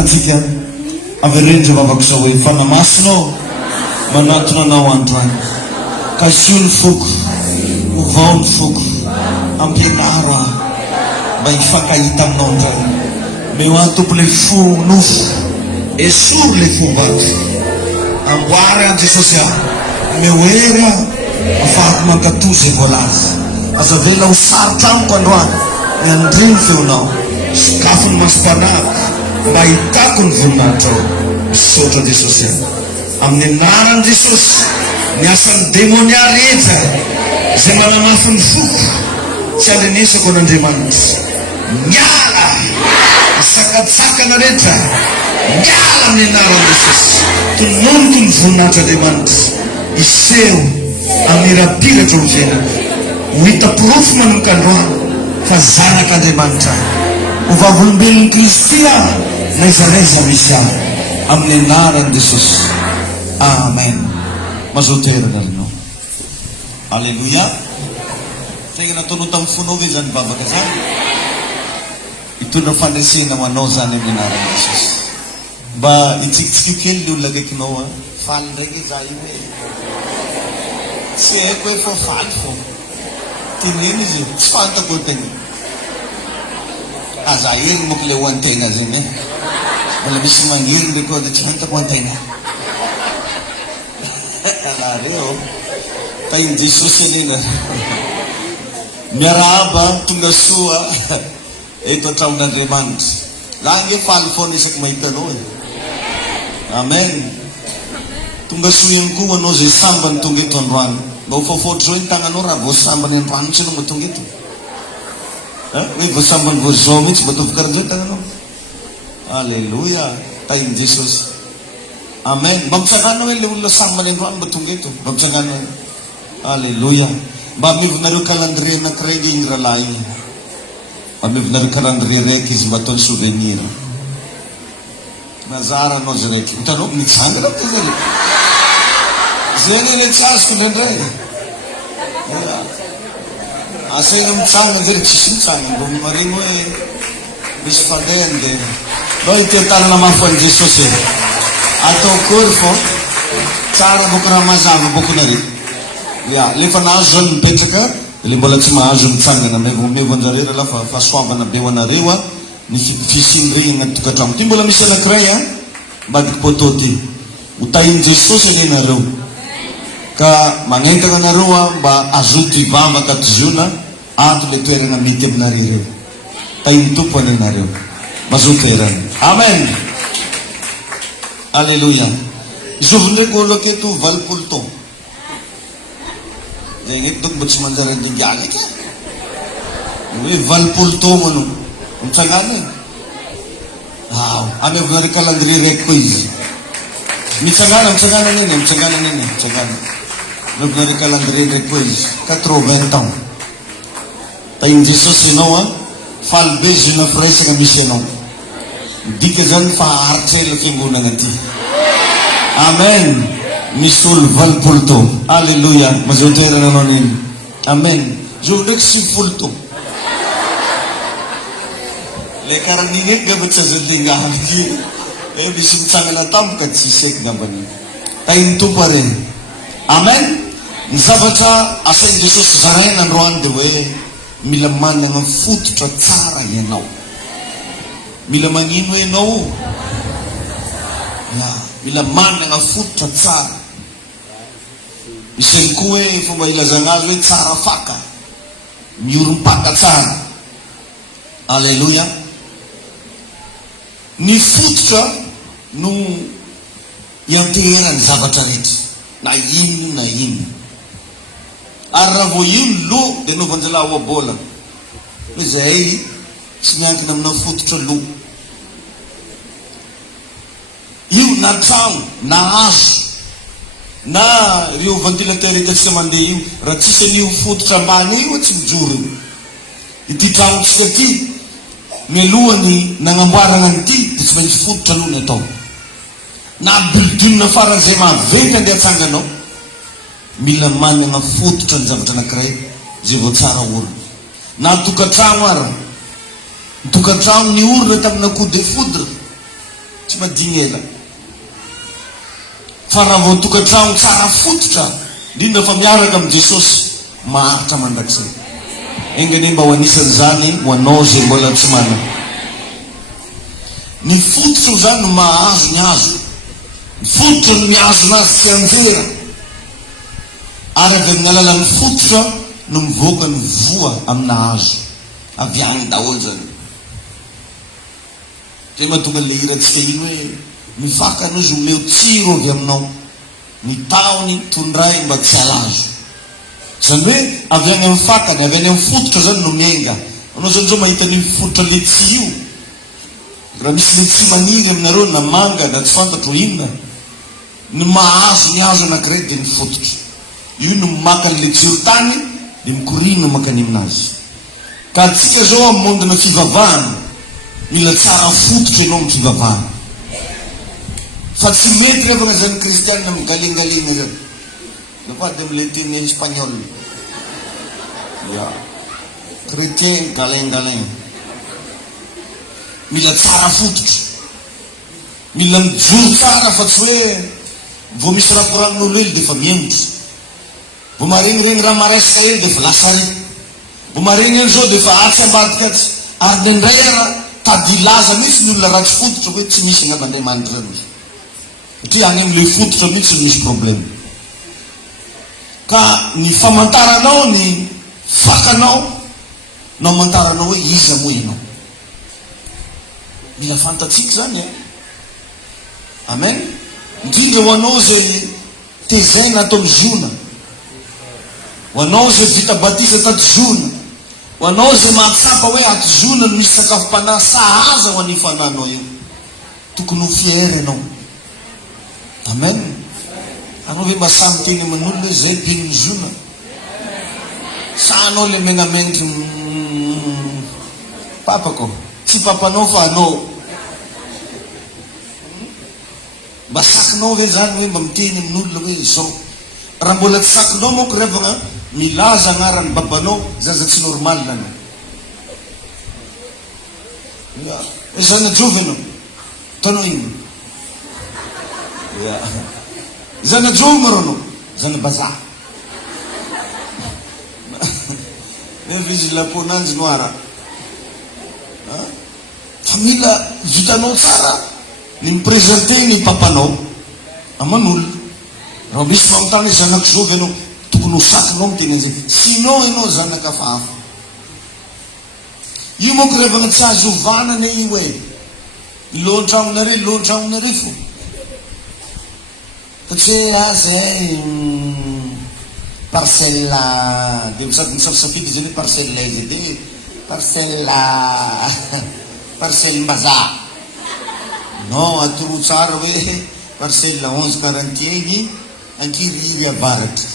atsika averendry vavako zao hoe fanamasinao manatona anao androany ka isyony foko ovao ny foko ampianaro aho mba hifankahita aminao andray meo antompo le fo nofo esoro le fombaky amboary an Jesosy aho meo hery aho afahako mankatozy voalazy azavela ho sarotra amiko androany ny andriny feonao sakafo ny masom-panahiko mba hitako ny voninahitra misaotra Jesosy aho amin'ny anaran'i Jesosy ny asan'ny demônia rehetra izay manamafy ny foko tsy alenesako an'Andriamanitra miala isakatsakana rehetra miala amin'ny anaran'i Jesosy tononoto ny voninahitran'Andriamanitra iseho amin'ny rapiratra ny fiainako ho hita pirofo manomboka androany fa zanak'Andriamanitra ho vavolombelon'ny Kristia na izaraiza misy aho amin'ny anaran'i Jesosy. Amen. Mazoto toerana renao. Alleluia. Tegna nataonao tamin'ny fonao ve zany bavaka zany? Hitondra fandresena ho anao zany amin'ny anaran'i Jesosy. Mba hitsikitsika kely le olona akaikinao faly ndraiky za io hoe tsy haiko hoe fa faly fo teneny izy tsy fantako tegna aza hery moko le ho antegna zany mbola misy magnery ndraiky oa tsy fantako antegna nareo tainy Jesosy anena miarahaba tonga soa eto an-tramon'Andriamanitra laha nge faly foana isaky mahitanao amen tonga soa ihany koa anao zay sambany tonga eto androany mba ho fafotry zao ny tagnanao raha vao sambany androany tsy anao mba tonga eto hoe vao sambany vao zao mihitsy mba ataovy karan'izay tagnanao. Alleluia. Tainy Jesosy. Amen. Mba mitsangana hoe le olona sambany androany mba tonga eto mba mitsangana hoe alleluia. Mba amevonareo calendrier anankiray igny rahalahy igny mba amevonareo calendrier raiky izy mba ataony souvenir nazara anao zay raiky hitanao mitsangana mta zany zegny le tsy azoko indraindray asegna mitsangana zay le tsisy mitsangana mba maregny hoe misy fandende nao itetanana mafy an'i Jesosy atao kory fo tsara boko raha mazava bokonareo ya lefa nahazo zany mipetraka le mbola tsy mahazo mitsangana mevo anjareo la fa fahasoavana be ho anareo ny fisindrina agnaty tokantrano ty mbola misy anankiray mbadiky poto ty ho tahiny Jesosy alenareo ka magnentana anareo mba azoto ivavaka toziona ato le toerana mety aminareo tahiny tompo anenareo mazoto toerana. Amen. Alleluia. Zovy ndraiky olo aketo 20 taona zegny eto doko mba tsy manjary andingialy eky hoe 20 taona anao mitsangana amevonareo calendrier raiky koa izy mitsangana nene amevonareo calendrier raiky koa izy 80 ans tainy Jesosy anao faly be zona firaisana misy anao dika zany fa haritrela fiangonana ty. Amen. Misy olo 20 taona. Alleluia. Mazoto toerana anao neny. Amen. Zovy ndraiky 50 taona le karan'igny eky gamba tsy azo lingahaky misy mitsangana tampoka tsisy eky gambany tainy tompo areny. Amen. Ny zavatra asain'i Jesosy zaraina androany de hoe mila manana fototra tsara ianao mila magnino ianao mila manana fototra tsara misy ihany koa hoe fomba ilazana azy hoe tsara faka miorompaka tsara. Alleluia. Ny fototra no ianteherany zavatra rehetra na ino ary raha vo ino lo de novanjala oabola hoe zay tsy miankina amina fototra lo io na trano na hazo na reo ventilateur hitantsika mandeha io raha tsisy an'io fototra ambany io tsy mijoro ity tranotsika ty mialohany nagnamboarana an'ity de tsy maintsy fototra aloha ny atao na building faran'izay maventy andeha atsanganao mila manana fototra ny zavatra anankiray zay vao tsara orona na tokantrano ary ny tokantrano ny orona tamina coup de foudre tsy madigny ela fa raha vao tokantrano tsara fototra indrindra fa miaraka amin'ny Jesosy maharitra mandrakizay. Engany mba ho anisan'izany ho anao zay mbola tsy manana. Ny fototra zany no mahazo ny hazo. Ny fototra no mihazo nazy tsy anjera. Ary avy amin'ny alalan'ny fototra no mivoaka ny voa amina hazo. Avy any daholo zany. Zay mahatonga le hirantsika iny hoe mivaka anao izy omeo tsiro avy aminao. Ny taony tondray mba tsy halazo. Zany hoe avy any amin'ny fakany, avy any amin'ny fototra zany no menga. Anao zany zao mahita ny fototra letsi io. Raha misy letsi maniry aminareo na manga na tsy fantatro inona, ny mahazo ny hazo anankiray dia ny fototra. Io no maka ny letsi io tany dia mikorina makany aminazy. Ka atsika zao amin'ny mondina fivavahana mila tsara fototra ianao amin'ny fivavahana. Fa tsy mety rehefa zany kristianina migalingalina zany. Dapat dia boleh tini Spanyol. Ya, chrétien galeng-galeng. Mila tsara fototra. Mila mijoro tsara fa tsy hoe vao misy rakoranin'olo ely dia fa miembotra. Vao marenireny raha maresaka ely dia fa lasa ry. Vao mareny ely zao dia fa atsy ambadika atsy. Ary nendray ara tady laza mihitsy ny olona ratsy fototra hoe tsy misy an'Andriamanitra zany. Satria any amin'ilay fototra mihitsy no misy problème. Ka ny famantaranao ny fakanao no amantaranao hoe iza moa ianao. Mila fantatsika zany e. Amen. Indrindra ho anao zay tezaina ato amin'ny zona, ho anao zay vita batiza tato zona, ho anao zay mahatsapa hoe ato zona no misy sakafom-panahy sahaza ho anifananao io, tokony ho fier ianao. Amen. Anao ve mba samy teny amin'olona hoe zay mpin'ny zona? Sa anao le menamenitry papako? Tsy papanao fa anao. Mba sakinao ve zany hoe mba miteny amin'olona hoe izao? Raha mbola tsy sakinao moa ko revana milaza agnaran'ny babanao, zaza tsy normal anao. Zanadrovy anao, tanao ino? Zanadrovy maro anao, zanabazaha. Nefa izy laponanjy noara. Fa mila vitanao tsara ny miprezente ny papanao aman'olona. Raha misy mamitana hoe zanako zovy anao, tokony ho sakinao miteny an'izay. Sinao ianao zanaka fa hafa. Io moa ko revana tsy azo ovanana io hoe lohan-tramonare fo. Satria azay parcella dia misafisafidy zany hoe parcella izy dia parcelle-mbazaha. Non, atoro tsara hoe parcelle 1141 Ankiriry avaratra.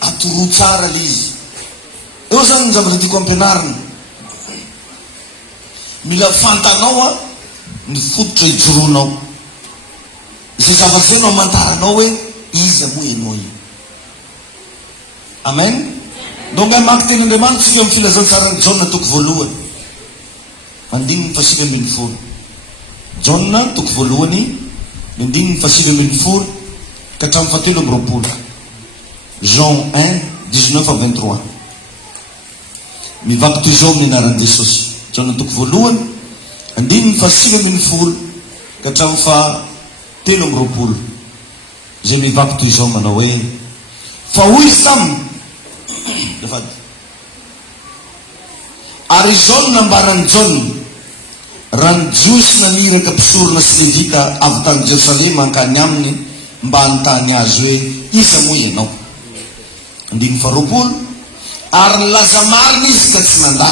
Atoro tsara l'izy. Eo zany ny zavatra tiako ampianarina. Mila fantanao ny fototra ijoroanao. Izay zavatra zay no amantaranao hoe iza moa ianao io. Amen. Donc amaky tenin'Andriamanitra tsika amin'ny filazantsarany Jaona toko voalohany. Andininy fasivy ambin'ny folo. Jaona toko voalohany, andininy fasivy ambin'ny folo ka hatramin'ny fahatelo amby roapolo. Jean 1, 19-23. Mivaky toy izao amin'ny anaran'i Jesosy. Jaona toko voalohany, andininy fasivy ambin'ny folo ka hatramin'ny fahatelo amby roapolo. Zay mivaky toy izao manao hoe fa hoy izy taminy ary izao no nambarany Jaona raha ny jiosy naniraka mpisorona sy levita avy tany Jerosalema hankany aminy mba hanontany azy hoe iza moa ianao. Andiny faharoapolo. Ary nilaza marina izy ka tsy nandà,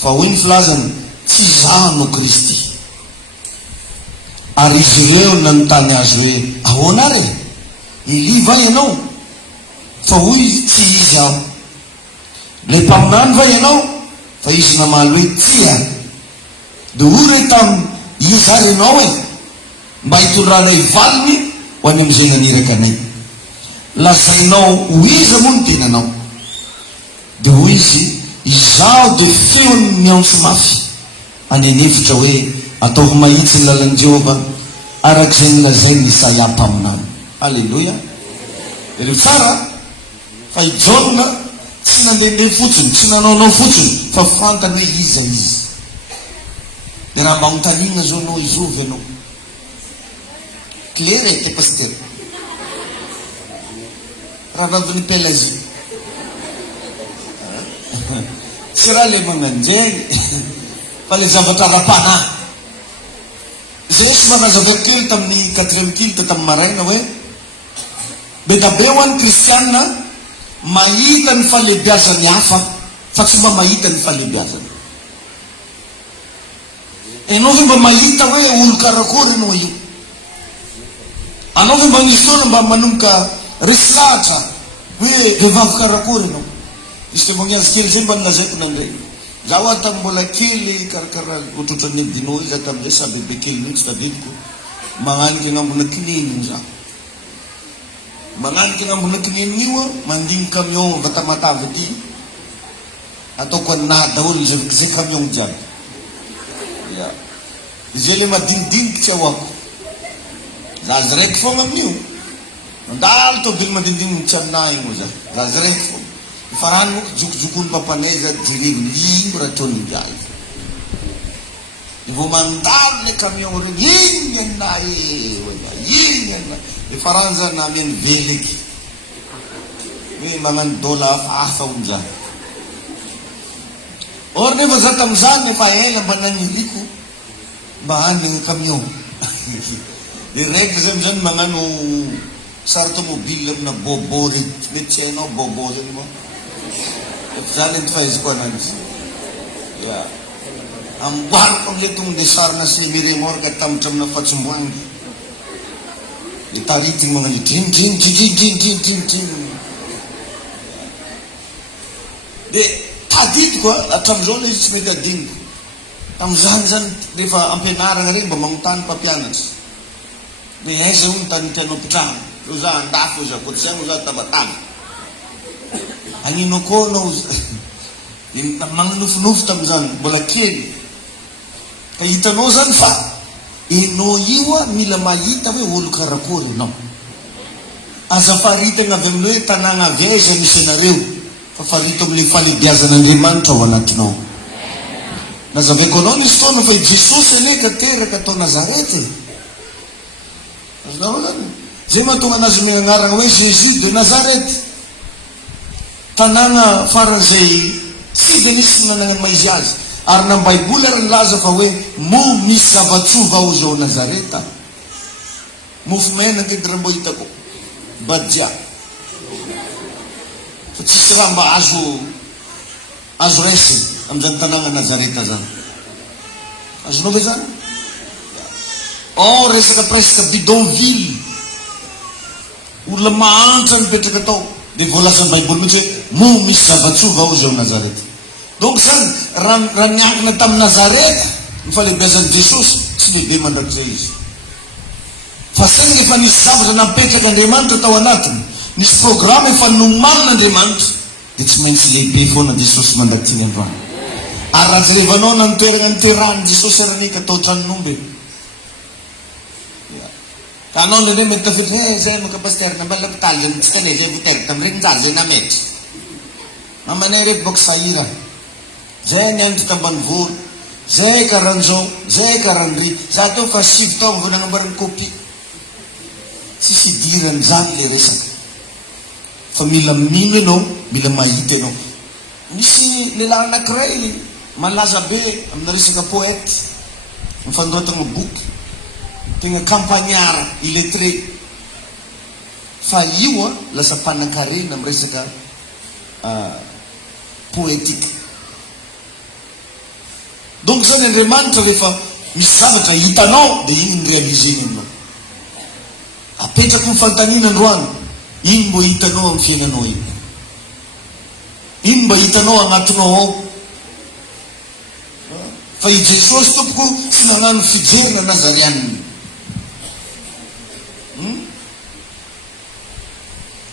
fa hoy ny filazany tsy izaho no Kristy. Ary izy ireo nanontany azy hoe ahoana ary? Eli va ianao? Fa hoy izy tsy izy aho. Le mpaminany va ianao? Fa izy namaly hoe tsia. Dia hoy tamin'ny izy ary ianao e mba hitondranao ivaliny ho any amin'izay naniraka anay. Lazainao ho iza moa ny tenanao? Dia hoy izy izaho dia feony miantso mafy any anevitra hoe atao mahitsy lalan'i Jehova arak'izay nilazainy Isaia taminany. Haleloia. Ry tsara fa i Jona tsy nandehandeha fotsiny, tsy nanaonao fotsiny, fa fantany hoe iza izy. Dia raha magnontanina zao anao izovy anao clé te pasteur raha navy pelagie tsy raha le magnanjeny fa le zavatra ara-panahy. Zay sy manazava kely tamin'ny 4e culte tamin'ny maraina hoe be da be ho an'ny kristianina mahita ny fahalebiazany hafa fa tsy mba mahita ny fahalebiazany. Enao ve mba mahita hoe olo karakory anao io? Anao ve mba nisy fotoana mba manomboka resy lahatra hoe vehivavy karakory anao? Misy témoignage kely zay mba nilazaiko nandray. Zaho aho tamin'ny mbola kely karakara ohatrohatran'ny Edino izy aho tamin'izay sa bebe kely mihitsy tadidiko magnanika agnambona kineniny zaho. Magnanika agnambona kineniny io mandigny camion vatamatavy aty ataoko aninahy daholo zay camion jiaby. Izay le madinidiniky tsy ahoako. Zazy raiky fogna amin'io. Mandalo tobily madinidiniky tsy aminahy io zaho. Zazy raiky fogna. Farany moa jokojokony pampaneza jireviny ino raha ataony galy. Vao mandalo le camion regny iny aminahy iny aminahy. Le farany zany nameny veleky. Hoe magnano dola hafahafa hono zany. Or nefa za tamin'izany nefa ela mba naniriko mba hany camion. Le raiky zany zany magnano sary tomobile amina bobo mety tsy hainao bobo zany mo. Zany ny fahaiziko anazy. Amboariko am'le tonga de sarina semirémorgue tamitra amina fatsomboangy. Le taritigny magnano trin. De tadidiko hatram'izao le izy tsy mety adiniko. Tamin'izany zany rehefa ampianarana regny mba magnontany mpampianatra. De aiza ho ny tany tianao pitrahana? Io za andafo za koatr'izany za tabatavy. Agnino koa anao magnonofo tamin'izany mbola kely. Ka hitanao zany fa enao io mila mahita hoe olo karakory anao. Aza faritana avy amin'ny hoe tanàna avy aiza misy anareo fa farito amin'le fahalebiazan'Andriamanitra ao anatinao. Nazavaiko anao nisy fotoana fa i Jesosy aleka teraka tao Nazarety. Azonao zany zay mahatonga anazy mianarana hoe Jésus de Nazareth. Tanàna faran'izay tsy de nisy nanana maizy azy. Ary na Baiboly ary nilaza fa hoe mo misy zava-tsova ao zao Nazareta. Mofo menaka edy raha mbo hitako badia. Fa tsisy raha mba azo resy amin'izany tanàna Nazareta zany. Azonao ve zany? Resaka presque bidonville. Olona mahantra mipetraka tao. De voalasan'ny Baiboly mihitsy hoe mo misy zava-tsova ao zao Nazareta. Donc zany raha niankina tamin'ny Nazareta ny fahalebiazan'i Jesosy tsy lehibe mandrakizay izy. Fa saingy efa nisy zavatra napetraka Andriamanitra tao anatiny, nisy programme efa nomanin'Andriamanitra, de tsy maintsy lehibe foana Jesosy mandatina androany. Ary raha jerevanao nantoerana niterahany Jesosy aranika tao tranombe. Ka anao ndraindray mety tafiditra zay maka paster nambala l'hôpital zany tsy tena zay viteraka tamin'ireny njaly zay nametry. Mamanay reto boko sahira. Zay niandry tambanivolo, zay karan'izao, zay karan'ry. Za teo fa 7 taogno vao nanamboarany copie. Tsisy idirany zany le resaka. Fa mila mino ianao, mila mahita ianao. Misy lehilahy anankiray malaza be amina resaka poète, mifanoratana boky, tegna campagnard illettré. Fa io lasa mpanan-karena amin'ny resaka poétique. Donc zany Andriamanitra rehefa misy zavatra hitanao de iny nyrealizeny aminao. Apetraka mifantaniana androany, iny mbo hitanao amin'ny fiainanao iny. Iny mba hitanao agnatinao ao. Fa i Jesosy tompoko tsy nagnano fijerina nazarianiny.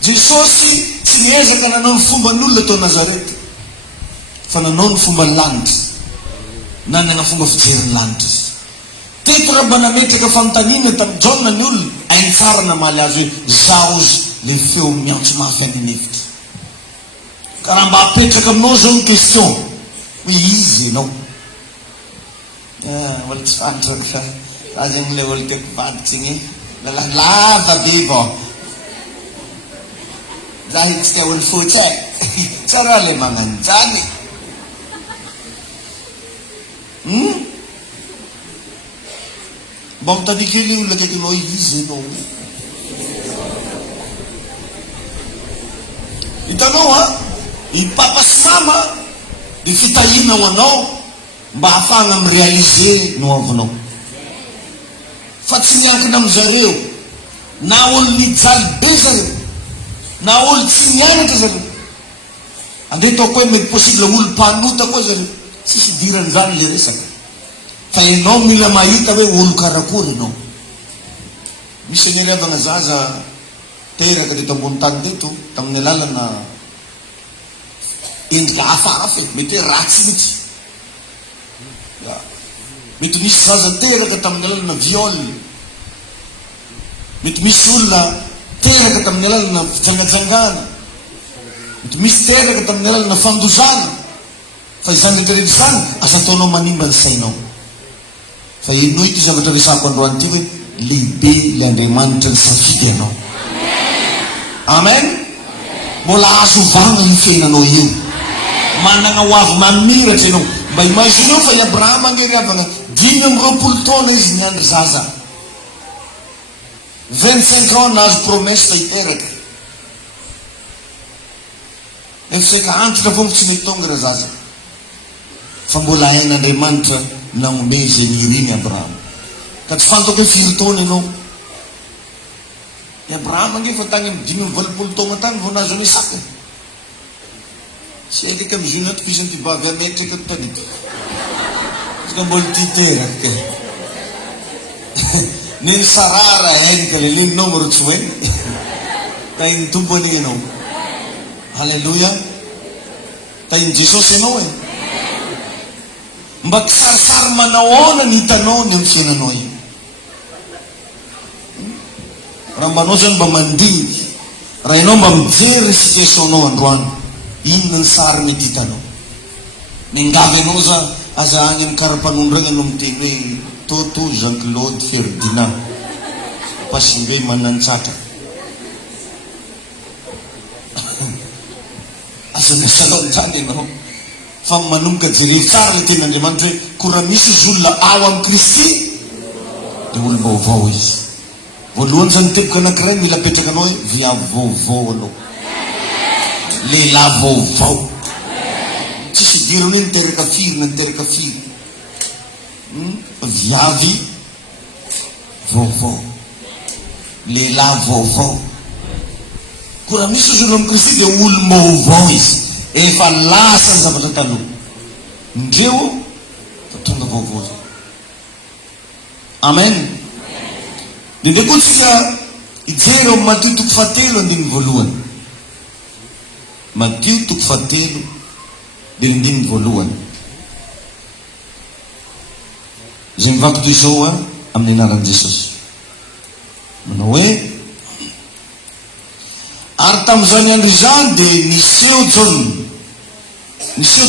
Jesosy tsy niezaka nanao ny fomba n'olona tao Nazareta, fa nanao ny fomba lanitra, nanana fomba fijerin'ny lanitra izy. teto raha mba nametraka fanontaniana tamin'ny John ny olona hainy tsara namaly azy hoe zaozy le feo miantso mafy any efitra. Ka raha mba apetraka aminao zao ny question hoe izy ianao olo tsy fantraka za zegny le olo tiako vaditsy igny lava be vao za hitsika olo fotsy tsara le magnano zany mba mitady kely olona akaiky anao izy anao hitanao ipapa sy mama de fitahina ho anao mba hafahana mirealize no avinao fa tsy miankina amizareo na olo nijaly be zareo na olo tsy mianatra zareo andre taoko hoe mety possible olo mpanota koa zareo tsy fidirany zany le resaka fa ianao mila mahita hoe olo karakory ianao. Misy agnerevagna zaza teraka teto ambony tany teto tamin'ny alalana endrika hafahafa mety hoe ratsy mitsy mety misy zaza teraka tamin'ny alalana viole mety misy olona teraka tamin'ny alalana fijangajangana mety misy teraka tamin'ny alalana fandozana fa izany rehetrarehetra zany asa ataonao manimba ny sainao fa ino ity zavatra resako androany ity hoe lehibe le Andriamanitra ny safidy anao. Amen. Mbola azo vanga ny fiainanao io manana ho avy mamiratra ianao mba imagineo fa i Abrahama angeryavana 520 taona izy niandry zaza 25 ans nahazo promesse fa hiteraka efisaka antitra fomba tsy mety tonga ra zaza fa mbola hain'Andriamanitra nanome zegny iriny Abrahama ka tsy fantako hoe firy taona ianao i Abrahama ange fa tagny 520 taona tany vao nahazo any Isaka sy aika amizony ato kisany tibavy ametraka tanito sika mbola titeraka neny sarara henka leleny nomero tsy hoeny tainy tompo aniny ianao. Halleluja. Tainy Jesosy ianao mba kisarisary manahoana ny hitanao ny amin'ny fiainanao io raha mbanao zany mba mandingy raha ianao mba mijery situationnao androany inona ny sary mety hitanao mingavy anao za aza any amin'ny karapanondragna anao miteny hoe toto Jean Claude Ferdinand pasinge manantsatra aza miasanao zany ianao fa manomboka jerevy tsara le ten'Andriamanitra hoe ko raha misy izy olona ao amin'ny Kristy de olo vaovao izy. Voalohany zany teboka anankiray mila apetraka anao hoe viavy vaovao anao lehilahy vaovao tsisy dirany hoe niteraka firy na niteraka firy viavy vaovao lehilahy vaovao ko raha misy izy olona amin'ny Kristy de olo vaovao izy efa lasa ny zavatra taloha ndreo fa tonga vaovao zay. Amen. De ndray koa tsika ijery ao Matthieu toko fahatelo andininy voalohany Matthieu toko fahatelo de andininy voalohany zay mivaky toy izao amin'ny anaran'i Jesosy manao hoe ary tamin'izany andro izany de niseho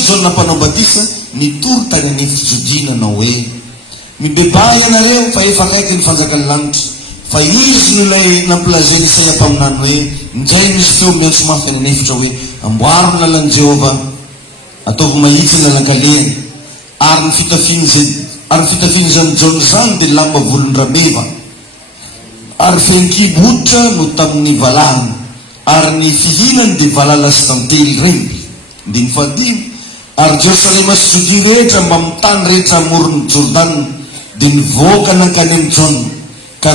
John nampanao batisa nitory tany anefitra Jodiana nanao hoe mibebay ianareo fa efa raiky ny fanjakan'ny lanitra fa izy no ilay nampilazeny Isaia mpaminany hoe ndray misy feo miantso mafy any anefitra hoe amboaro ny lalan'i Jehova ataovy mahitsy ny lalan-kalehany ary ny fitafiany zany John zany de lamba volon-drameva ary fehikibo hoditra no tamin'ny valahany ary ny fihinany de valala sy tantely remby de ny fadimy ary Jerusalema sy Judi rehetra mba mitany rehetra amoron'ny Jordana de nivoaka nankany amin'ny John ka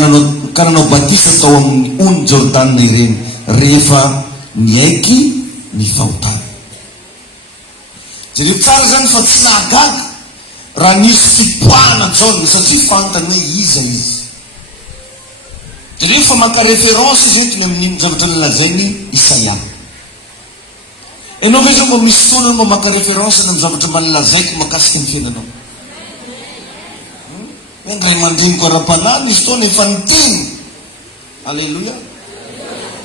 nanao batisa tao amin'ny ony Jordana ireny rehefa niaiky ny fahotana. Jereo tsara zany fa tsy nahagaga raha nisy fipoahana John satria fantany hoe iza izy. Jereo fa maka référence izy etiny amin'ny zavatra nalazainy Isaia. Enao ve zao mba misy foana mba maka référence amin'ny zavatra mba nalazaiko makasika ny fiainanao Yang ray aman-dreny ko ara-panahy izy fotoana efa niteny. Alleluia.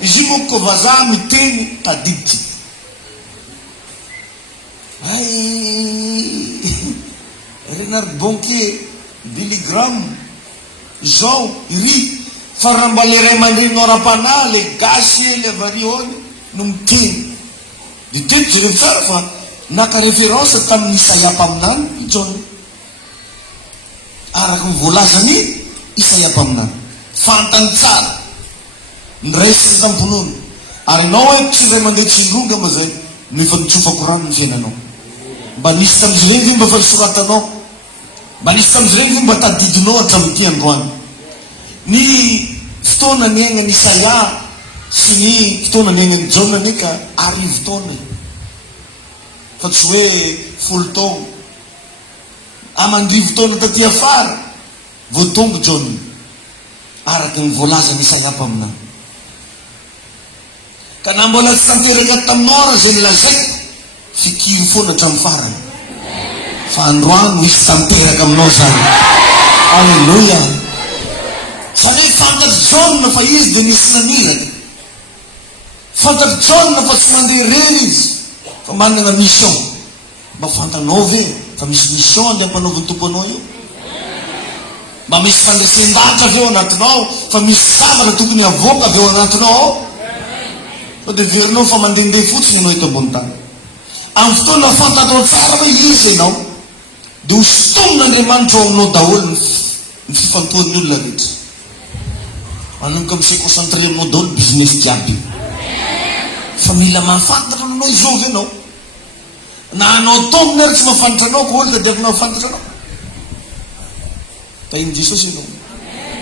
Izy io moa koa vazaha miteny tadiditra. Ay, Renard Bonke, Billy Graham, Jean, Iri, fa raha mba le ray aman-dreny ara-panahy, le gasy, le variony no miteny. Dia teny jereo tsara fa naka référence tamin'ny Isaia mpaminany i John. Araka ny voalazany Isaia mpaminany. Fantany tsara. Niraisiny tampon'olo. Ary ianao hoe tsy ray mandeha tsindronga ma zay no efa nitsofako rano ny fiainanao. Mba nisy tamin'izy ireny ve mba fa nisoratanao? Mba nisy tamin'izy ireny ve mba tadidinao hatramin'ity androany? Ny fotoana ny aignan'ny Isaia sy ny fotoana ny aignan'ny John neka arivo taona. Fa tsy hoe folo taona. Amandrivo taona taty afara vao tonga John. Araka ny voalazany Isaia mpaminany. Ka na mbola tsy tanteraka taminao raha zay nilazaiko, fikiro foana hatramin'ny farany. Fa androany misy tanteraka aminao zany. Alleluia. Zany hoe fantatry John fa izy dia nisy naniraka. Fantatry John fa tsy mandeha rery izy, fa manana mission. Mba fantanao ve fa misy mission andeha ampanaoviny tomponao io? Mba misy fandresen-dahatra avy eo anatinao, fa misy zavatra tokony avoaka avy eo anatinao ao? Fa dia verinao fa mandehandeha fotsiny ianao eto ambony tany. Amin'ny fotoana fantatao tsara hoe izy ianao, dia hosotomin'Andriamanitra ao aminao daholo ny fifantohan'ny olona rehetra. Manomboka mise concentré aminao daholo business jiaby. Fa mila mahafantatra aminao izao ve anao? Na anao tomony ary tsy mahafantatra anao ko olona dia avinao mahafantatra anao. Tain'i Jesosy ianao.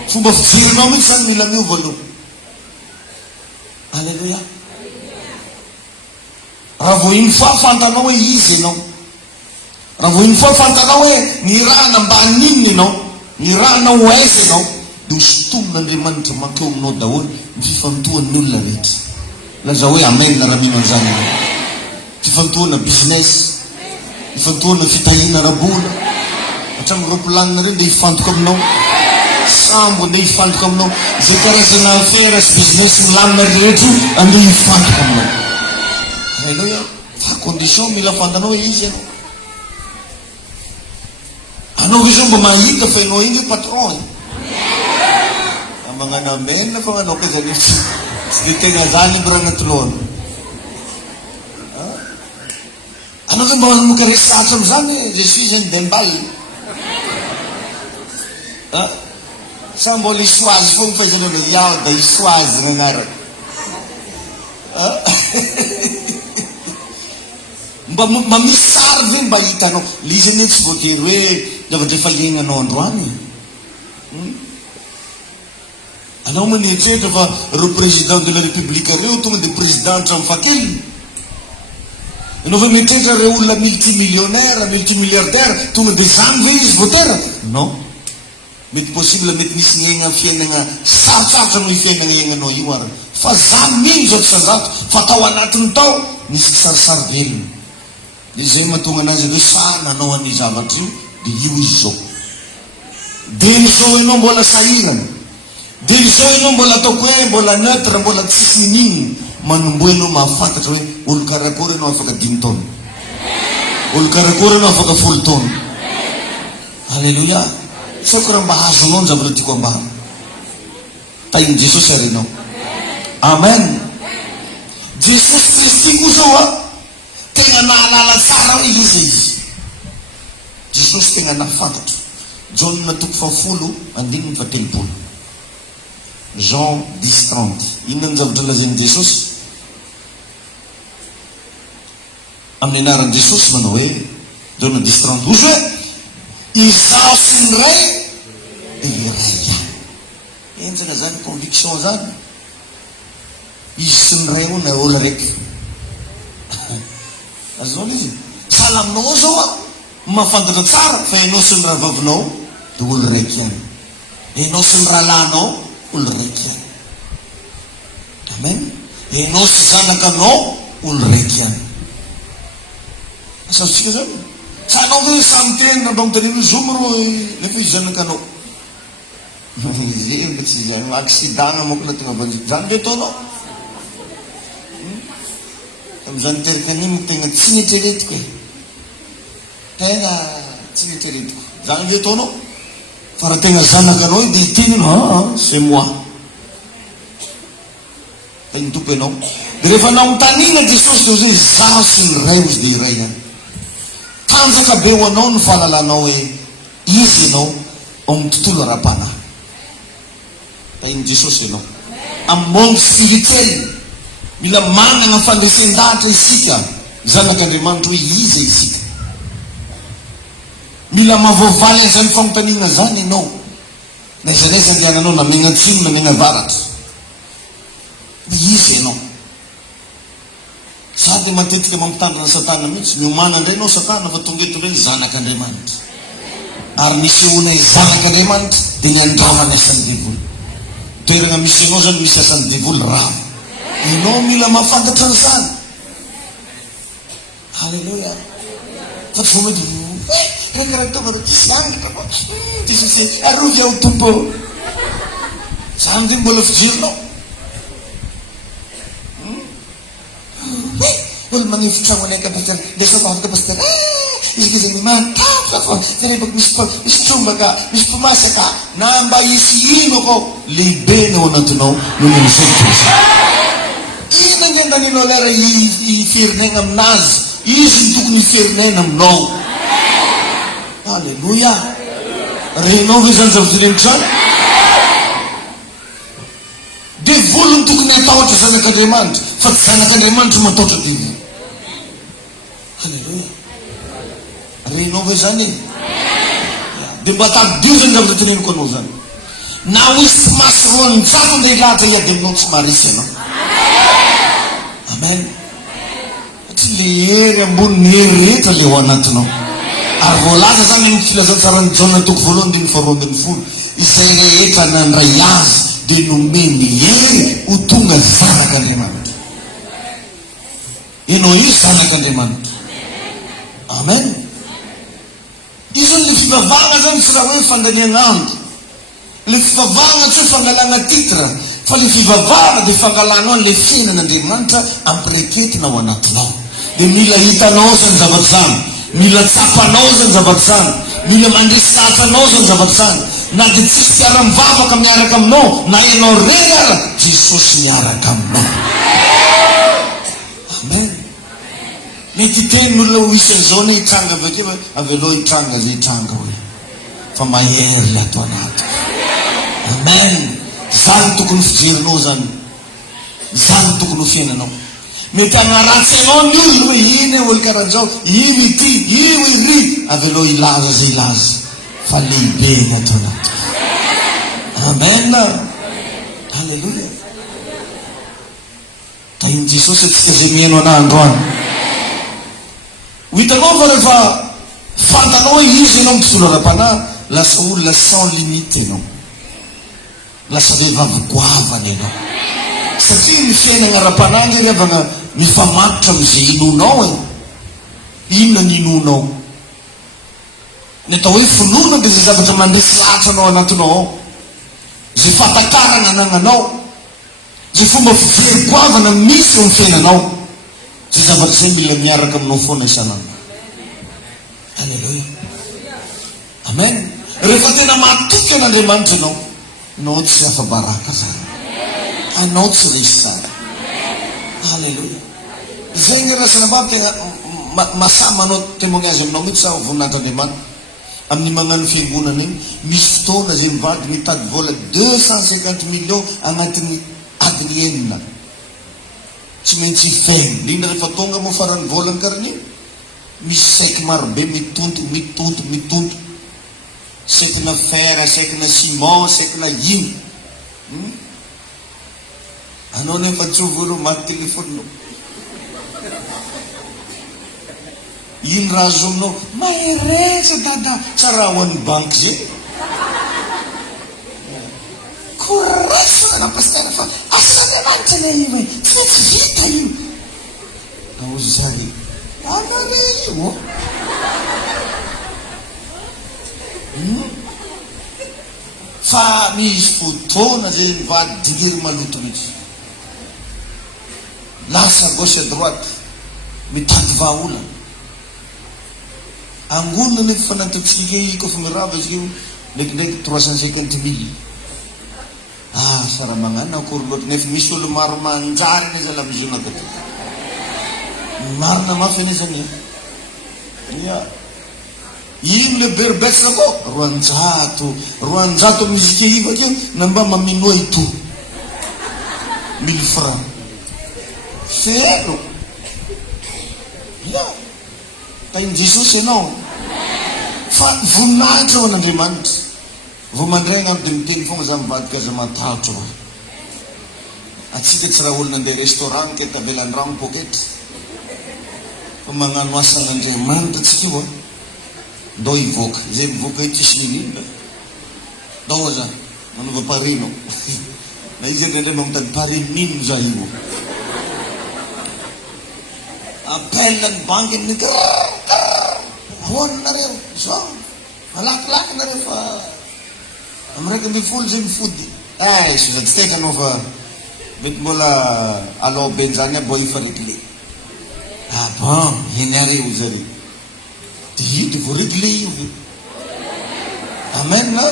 Fomba fijerinao mihitsy zany mila miova aloha. Alleluia. Raha vao iny fahafantanao hoe izy ianao, raha vao iny fahafantanao hoe ny raha nambanininy ianao, ny raha na ho aiza ianao, dia hosotomin'Andriamanitra mankeo aminao daholo ny fifantohan'ny olona rehetra. Laza hoe amen raha mino an'izany. Fifantohana business, fifantohana fitahiana rabola, hatramin'ny ropilanina reny dia hifantoka aminao. Sambo andeha hifantoka aminao. Zay karazana affaire sy business milamina rehetra io andeha hifantoka aminao. Alleluia. Fa condition mila fantanao hoe izy ianao. Anao izy mba mahita fa ianao iny patron. Magnano amen fa anao ka zany tsy dia tena zany raha anaty lohana. Anao ve mba manomboka resatra amin'izany je suis un dembal. Sa mbola isoazy foana fa izany hoe iaho da isoazy nanaraka. Mba misy tsara ve mba hitanao? Le izy anie tsy voatery hoe zavatra efa liagnanao androany. Anao moa nietrehitra fa reo président de la république reo tonga dia président hatramin'ny fakely. Ianao ve mietrehitra reo olona multimillionnaire, multimilliardaire tonga dia zany ve izy voatera? Non. Mety possible mety misy gnaigna fiainana sarotsarotra noho fiainana iainanao io ary. Fa zany mino zao kisanjato fa tao anatiny tao misy kisarisary velona. Dia zay mahatonga anazy hoe sa nanao an'io zavatra io dia io izy zao. Dia nizao ianao mbola sahirana, dia nizao ianao mbola ataoko hoe mbola neutre, mbola tsisy ninino, manomboa ianao mahafantatra hoe olo karakory ianao afaka 5 taona, olo karakory ianao afaka 10 taona. Alleluia. Saoko raha mba azonao ny zavatra tiako ambara. Tain'i Jesosy arenao. Amen. Jesosy Kristy koa zao tena nahalala tsara hoe izy. Jesosy tena nafantatra. John natoko 10:30. Jean 10:30. Inona ny zavatra lazain'i Jesosy? Amin'ny anaran'i Jesosy manao hoe John 10:30. Ozy hoe izaho sy ny ray iray ihany. Enjana zany conviction zany. Izy sy ny ray na olo raiky. Azao izy. Sahala aminao zao mahafantatra tsara fa ianao sy ny rahavavinao dia olo raiky ihany. Ianao sy ny rahalahinao olo raiky ihany. Amen. Ianao sy zanakanao olo raiky ihany. Asatsika zany. Sa anao hoe samy teny namba mitaniny zomo rô nefa izy zanakanao. Zay tsy zay accident manko na tonga banjik zany le ataonao. Am'zany teraka animo tegna tsy nieritreretiko e. Tegna tsy nieritreretiko. Zany le ataonao. Fa raha tegna zanaka anao dia iteny ianao, c'est moi. Tegna tompo ianao. Dia rehefa namontaniana Jesosy teo zay zaho sy ny ray ozy dia iray ihany. Tanjaka be ho anao ny fahalalanao hoe izy ianao ao amin'ny tontolo ara-panahy. Tain'i Jesosy ianao. Amin'ny monde spirituel mila manana fandresen-dahatra isika zanak'Andriamanitra hoe iza isika. Mila mahavoavaly an'izany fanontaniana zany ianao. Na izay naiza andehananao na megna atsimo na megna avaratra. Iza ianao. Sady matetika mampitandrina Satana mihitsy. Miomana indray ianao Satana fa tonga eto indray zanak'Andriamanitra. Ary misy hoana zanak'Andriamanitra dia ny andramana asan'ny devoly. Toerana misy ianao zany misy asan'ny devoly rava. Ianao mila mahafantatra an'izany. Halleluja. Fa tsy vao mety raha tao fa tsisy angitra fa tsisy arovy ao tompo. Zany dia mbola fijirinao. Olo magnifitra trano anay ka pastor, desako afaka pastor. Izy mantatra fa rehefa misy trombaka, misy mpimasaka na mba hisy ino ako lehibe ny ao anatinao no ny Jesosy Kristy. Ina nge andaninao lera iferinena aminazy, izy ny tokony iferinena aminao. Halleluja. Renao ve zany zava-tolentry zany? Devoly ny tokony atahotra zanak'Andriamanitra fa tsy zanak'Andriamanitra matahotra devoly. Halleluja. Renao ve zany e? Dia mba tadio zany zavatra teneniko anao zany. Na hoisy mpymasy roa ny tsapa ndeha ilahatra iady aminao tsy maharisy ianao. Amen. Satria le hery ambony ny hery rehetra le ao anatinao. Ary voalaza zany amin'ny filazantsarany Jaona toko voalohany dia ny faharoa ambin'ny folo. Izay rehetra nandray azy dia nomeny hery ho tonga zanak'Andriamanitra. Ianao io zanak'Andriamanitra. Amen. Izy le fivavahana zany tsy raha hoe fandaniana andro. Le fivavahana tsy hoe fangalana titra, fa le fivavahana dia fangalanao le fiainan'Andriamanitra ampireketina ao anatinao. Dia mila hitanao zany zavatra zany, mila tsapanao zany zavatra zany, mila mandresy lahatra-nao zany zavatra zany. Na dia tsisy mpiara-mivavaka miaraka aminao, na ianao rery ara, Jesosy miaraka aminao. Amen. Mety tenin'olona ho isan'izao ny hitranga avekeo avy aloha hitranga zay hitranga hoe fa mahery le ato anaty. Amen. Zany tokony fijerinao zany. Zany tokony ho fiainanao. Mety agnaratsy ianao ny olona hoe iny olo karan'izao, iny ity, ino iry, avy aloha ilaza zay ilaza. Fa lehibe ny ato anaty. Amen. Halleluja. Tain'i Jesosy atsika zay mihaino anahy androany. Hitanao fa rehefa fantanao hoe izy ianao amin'ny tontolo ara-panahy, lasa olona sans limite ianao. Lasa vehivavy goavana ianao. Satria ny fiainana ara-panahy zany avana mifamatotra amin'izay inonao e. Inona ny inonao? Ny atao hoe finoana dia zay zavatra mandresy lahatra anao anatinao ao. Zay fatakarana anananao, zay fomba fivery-goavana misy eo amin'ny fiainanao. Zay zavatra zay mila miaraka aminao foana isanandro. Halleluja. Amen. Rehefa tena matoky an'Andriamanitra ianao, anao tsy afa-baraka zany. Anao tsy resy tsara. Halleluja. Zay ny rasana vavy tena mahasahy manao témoignage aminao mihitsy sa voninahitran'Andriamanitra. Amin'ny magnano fiangonana iny, misy fotoana zay mivady mitady vola 250 millions agnatin'ny adiny enina. Tsy maintsy ifeny. Indrindra rehefa tonga moa farany volany karan'iny, misy saiky marobe mitonto. Saikina fer, saikina ciment, saikina ino. Anao nefa tsy ho voalo maty telefoninao. Ino raha azo aminao? Maheretsa dada, tsara ho an'ny banky zay. Korasana na pastera fa asan'Andriamanitra le io e, tsy vita io. Ao zany. Anare io. fa misy fotoana zay mivady digiry maloto mihitsy, lasa gauche à droite mitady vahaolana. Angonina nefa fanatitsika kofa mirava izy io ndraikindraiky 350 000. Sara magnana akory loatra nefa misy olo maro manjary an'izy ala amizona taty. Marina mafy an'izany. Ino le berbetsaka ko 200 mizike iva ke namba maminoa ito 1000 francs. Fero. Tain'i Jesosy ianao. Fa voninahitra ho an'Andriamanitra. Vao mandray agnano dia miteny fogna za mivadika aza matahotra ho. Atsika tsy raha olona andeha restaurant ke tabelan-drano poketra. Fa magnano asan'Andriamanitra tsika io. Ndao hivoaka. Zay mivoaka ity sy ninona. Ndao za manova parino. Na izy indray mamitady parino nino za io. Appelle ny banky amin'ny hoanina reo zao malakilaky nareo fa amin'ny 200 zay mifody. Soza tsy teka anao fa mety mbola alao ben zany abo ifa réglé. Bon henareo zare di vo réglé io. Amen na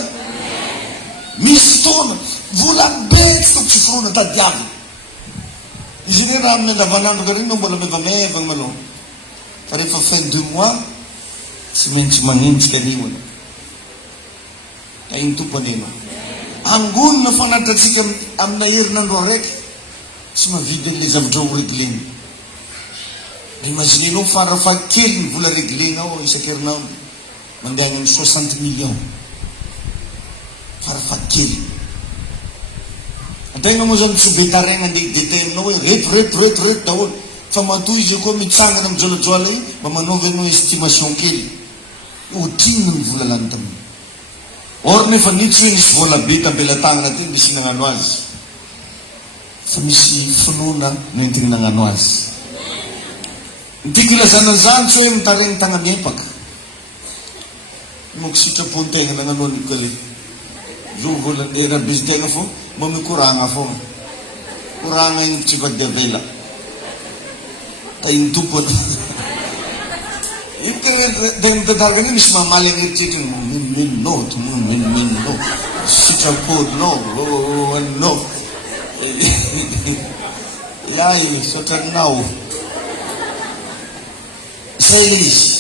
misy fotoana vola betsy toko tsy forona tadiavy. Izy iny raha amin'ny andavanandro kareny mbola mevamevagna manao. Fa rehefa fin 2 mois tsy maintsy manintsika anio. Iny tompony ino. Angonina fanatatsika amina herinandro araiky tsy mavidy an'le zavatra ho régleny. Imaginenao farafakely ny vola réglenao isan-kerinandro mandeha amin'ny 60 millions. Farafakely. Antegna moa zany tsy be taraigna andeha dete aminao hoe reto daholo. Fa matoy izy koa mitsangana amin'ny jolajoala io mba manaova anao estimation kely. Otrino ny vola lany taminy. Or nefa nitsy hoe nisy vola be tambela-tagnana ty misy nagnano azy. Fa misy finoana nentigny nagnano azy. Ntiako ilazana zany tsy hoe mitaregny tagna miepaka. Moko sitrapontegna nagnano aniko hoe zo vola era bizitegna fo mba mikoragna fo. Koragna iny tsy va devela. Ta iny tompony. Iny kaya nitadarga iny misy mamaly agneritreritry no. Sitrapony no. Yay, sotranao. Zay izy.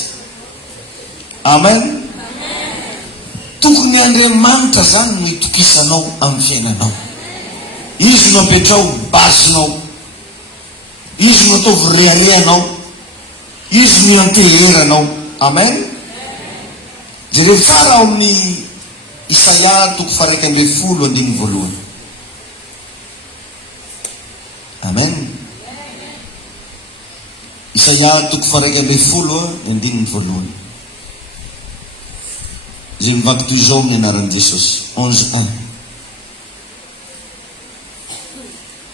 Amen. Tokony Andriamanitra zany no itokisanao amin'ny fiainanao. Izy no apetrao basinao. Izy no ataovy reharehanao. Izy no anteheranao. Amen. Jereo fara ao amin'ny Isaia 1:12. Amen. Isaia 1:12. Zay mivaky toy izao amin'ny anaran'i Jesosy 11:1.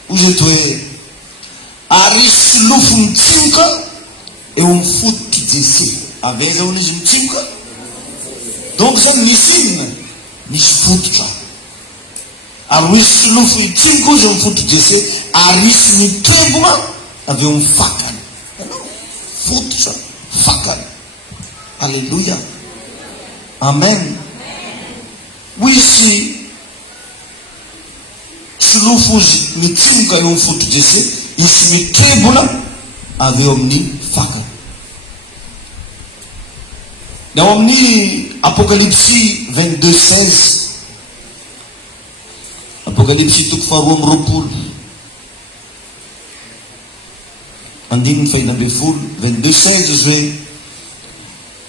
Ozy hoe ary solofo mitsimoka eo amin'ny fototry Jesy. Aveza hono izy mitsimoka. Donc zany misy inona? Misy fototra. Ary misy solofo itsimoka izy eo amin'ny fototry Jesy ary misy mitrebona avy eo amin'ny fakany. Fototra, fakany. Alléluia. Amen. Wisy solofo mitsimoka eo amin'ny fototry Jesy izy mitrebona avy eo amin'ny fakany. Ao amin'ny Apocalypse 22:16. Apocalypse 2:20. Andininy fahinambe folo 22:16 izy hoe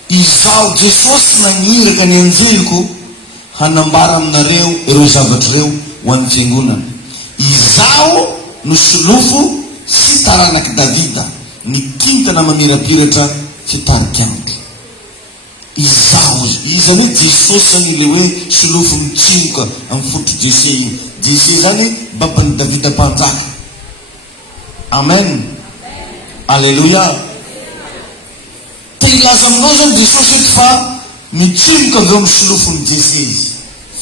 izaho Jesosy nagniraka ny anjeliko hanambara aminareo ireo zavatra reo ho an'ny fiangonana. Izaho no solofo sy taranaky Davida, ny kintana mamirapiratra fitarikandro. Izaho izy zany hoe Jesosy zany le hoe solofo mitsimoka amin'ny fototry Jesy io. Jesy zany baban'i Davida mpanjaka. Amen. Alléluia. Te ilaza aminao zany Jesosy eto fa mitsimoka avy eo amin'ny solofony Jesy izy.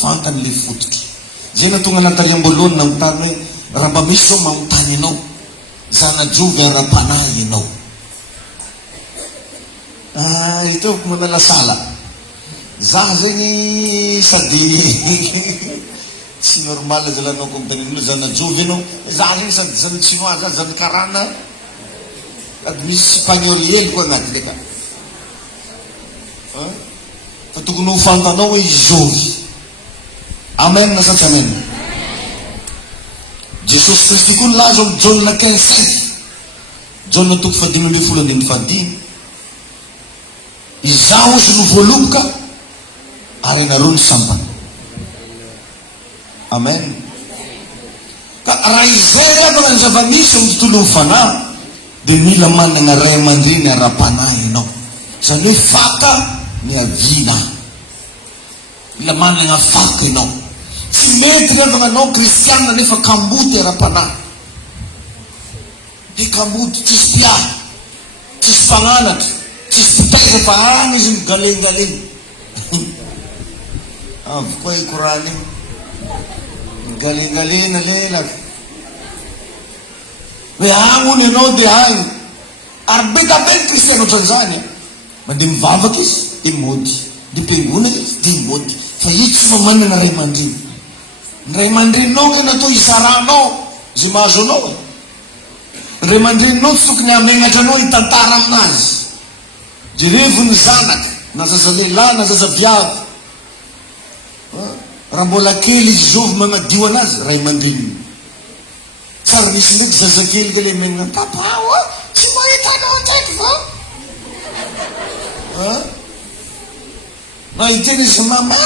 fantany le fototra. Zay na tonga anaty amboloany nagnontany hoe raha mba misy zao magnontany ianao, zanajovy ara-panahy ianao. Itaoviko manala sala. Za zegny sady tsy normal zay lanao kompanino zanajovy ianao. Za zegny sady zany chinois, za zany karana. Sady misy espagnol hely koa agnatiny aka. Fa tokony ho fantanao hoe izovy. Amen na satsy amen. Jesosy Kristy koa nilaza amin'ny John 15:5. John toko 5:15. Izaho sy no voaloboka ary nareo ny sampana. Amen. Ka raha izay lavana ny zava-misy amin'ny tontolo fanahy dia mila manana ray aman-dreny ara-panahy ianao. Zany hoe faka ny aviana. Mila manana faka ianao. Tsy mety lavana anao kristianina nefa kamboty ara-panahy. Dia kamboty tsisy piahy, tsisy mpagnanatra, tsisy mpitaiza fa agny izy migalengaleny. Avy koa i korany iny migalengalena lelaka hoe agny ony ianao dia agny. Ary betabe ny kristiana ohatran'izany mandeha mivavaka izy dia mody, dia mpiangona izy dia mody, fa izy tsy manana ray aman-dreny. Ny ray aman-dreninao ny natao hizaranao zay mahazo anao. Ny ray aman-dreninao tsy tokony hamenatra anao hitantara aminazy. Jerevony zanaka na zaza lehilahy na zaza viavy, raha mbola kely izy zovy manadio anazy, ray aman-dreniny. Tsara misy ndraiky zaza kely kale menina papa tsy mahita anao andraiky va? Na hiteny izy mama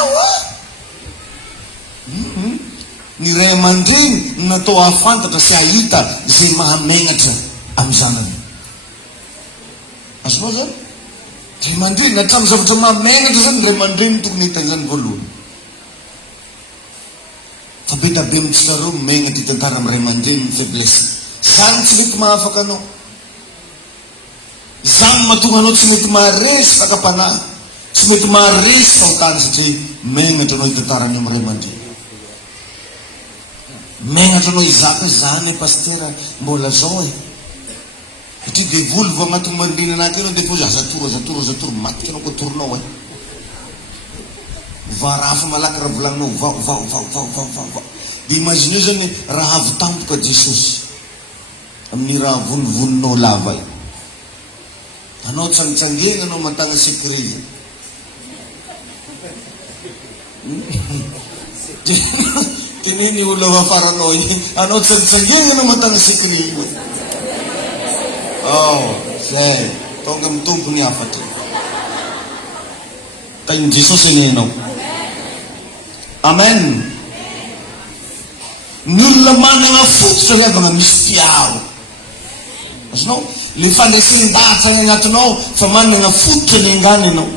ny ray aman-dreny natao hahafantatra sy hahita zay mahamenatra amin'ny zanany. Azonao zany? Ray aman-dreny natramin'ny zavatra mahamenatra zany ray aman-dreny tokony hita izany voalohany. Fa betabe amintsika reo menatra hitantara amin'ny ray aman-dreny ny faiblesse. Zany tsy mety mahafaka anao. Zany mahatonga anao tsy mety maharesy fakapanahy, tsy mety maharesy fahotany satria menatra anao hitantarany amin'ny ray aman-dreny. Menatra anao izaka zany pastera mbola zao satria devoly vo agnatin'ny mandreny anaky eno dia fo azatoro matika anao ko toronao varafa malaky raha volaninao va. Dia imagine zany raha avy tampoka Jesosy amin'ny raha vonivoninao lava io. Anao tsangitsangena anao matagna secret. Teneny olo afaranao iny, anao tsangitsangena anao matagna secret. Zay tonga amin'ny tompony afatra. Tain'i Jesosy enenao. Amen. Ny olona manana fototra levana misy piaro. Azonao? Le fandraisan-dahatra ny agnatinao fa manana fototra ny angana ianao.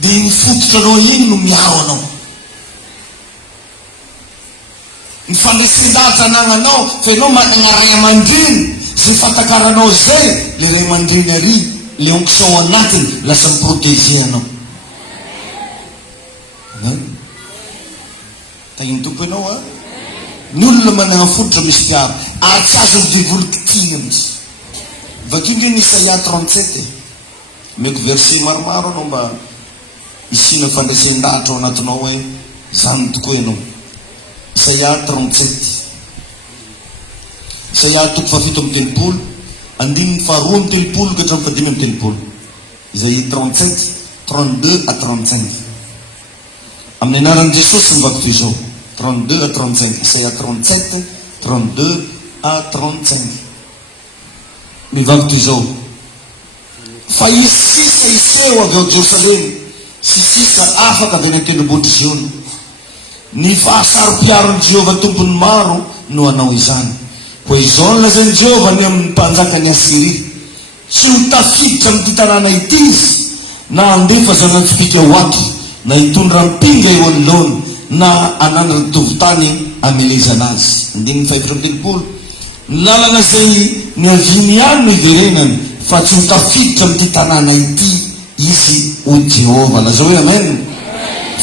Dia iny fototra anao iny no miaro anao. Ny fandraisan-dahatra anagnanao fa ianao manana ray aman-dreny zay fatakaranao zay, le ray aman-dreny ary le onction anatiny lasa miprotege anao. Tagniny tompo ianao ny olona manana fototra misy piaro ary tsy azo devoly kitiny mihitsy. Vakindro iny Isaia 37 meko verset maromaro anao mba isina fandraisan-dahatra ao anatinao hoe zany tokoa ianao. Isaia 37, Isaia toko 7:30, andininy faharoa amby 30 ka hatramin'ny 5 amby 30. Isaia 37, 32 à 35. Amin'ny anaran'i Jesosy mivako toy izao 32 à 35. Isaia 37, 32 à 35. Mivako toy izao: fa izy sisa iseho avy ao Jerosalemy sy sisa afaka avy any an-tendrombohitry Ziona. Ny fahasarom-piaron'i Jehova tompony maro no anao izany. Koa izao no lazain'i Jehova ny amin'ny mpanjaka ny Asiria: tsy ho tafiditra amin'ity tanàna ity izy, na andefa zana-tsipika ho ato, na hitondra mpinga eo anoloany, na anandrany tovotany amelezana azy. Andininy 5:30. Ny lalana zay ny aviny ihany no iverenany, fa tsy ho tafiditra amin'ity tanàna ity izy o Jehova. Laza hoe amen.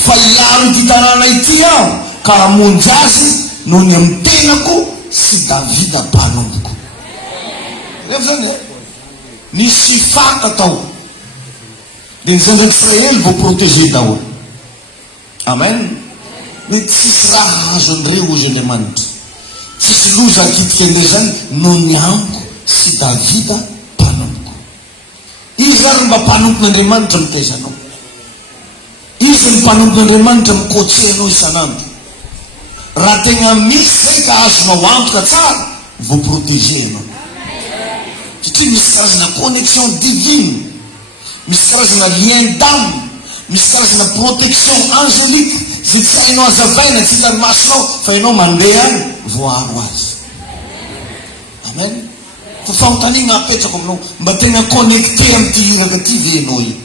fa ilaro ity tanàna ity aho ka hamonjy azy noho ny amin'ny tenako sy Davida mpanomboko. Rehefa zany nisy faka tao dia ny zanaka Israely vao protege daholo. Amen. Mety tsisy raha azo andreo ozy Andriamanitra, tsisy loza akitika andreo zany noho ny amiko sy Davida mpanomboko. Izy zany mba mpanompon'Andriamanitra mitezanao, izy ny mpanompon'Andriamanitra mikoatsehanao isanandro. Raha tegna misy zay ka azonao antoka tsara vao protegenao, satria misy karazana connexion divine, misy karazana lien d'âme, misy karazana protection angélique zay tsy hainao azavaina, tsy hitan'ny masonao fa ianao mandeha any voaro azy. Amen. Fa fanontaniana apetrako aminao mba tegna connecté amin'ity iraka ty ve ianao io?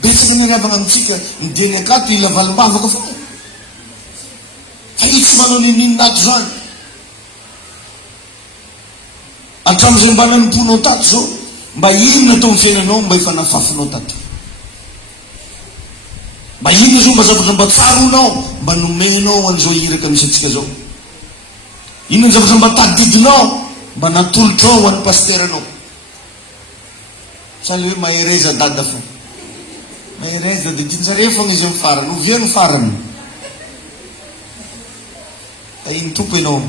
Betsaka ny ravana amitsika mideny akato ila valim-bavaka foana, fa io tsy manao ninina ato zany. Hatramin'izay mba nanomponao tato zao, mba inona atao amin'ny fiainanao mba efa nafafinao tato? Mba inona zao mba zavatra mba tsaronao mba nomenao an'izao iraka misy atsika zao? Inona ny zavatra mba tadidinao mba natolotrao an'ny pasteranao? Sany hoe mahereza dada fo, mahereza dia tianjare fogna izy amin'ny farany, ovia ny farany. Iny tompo ianao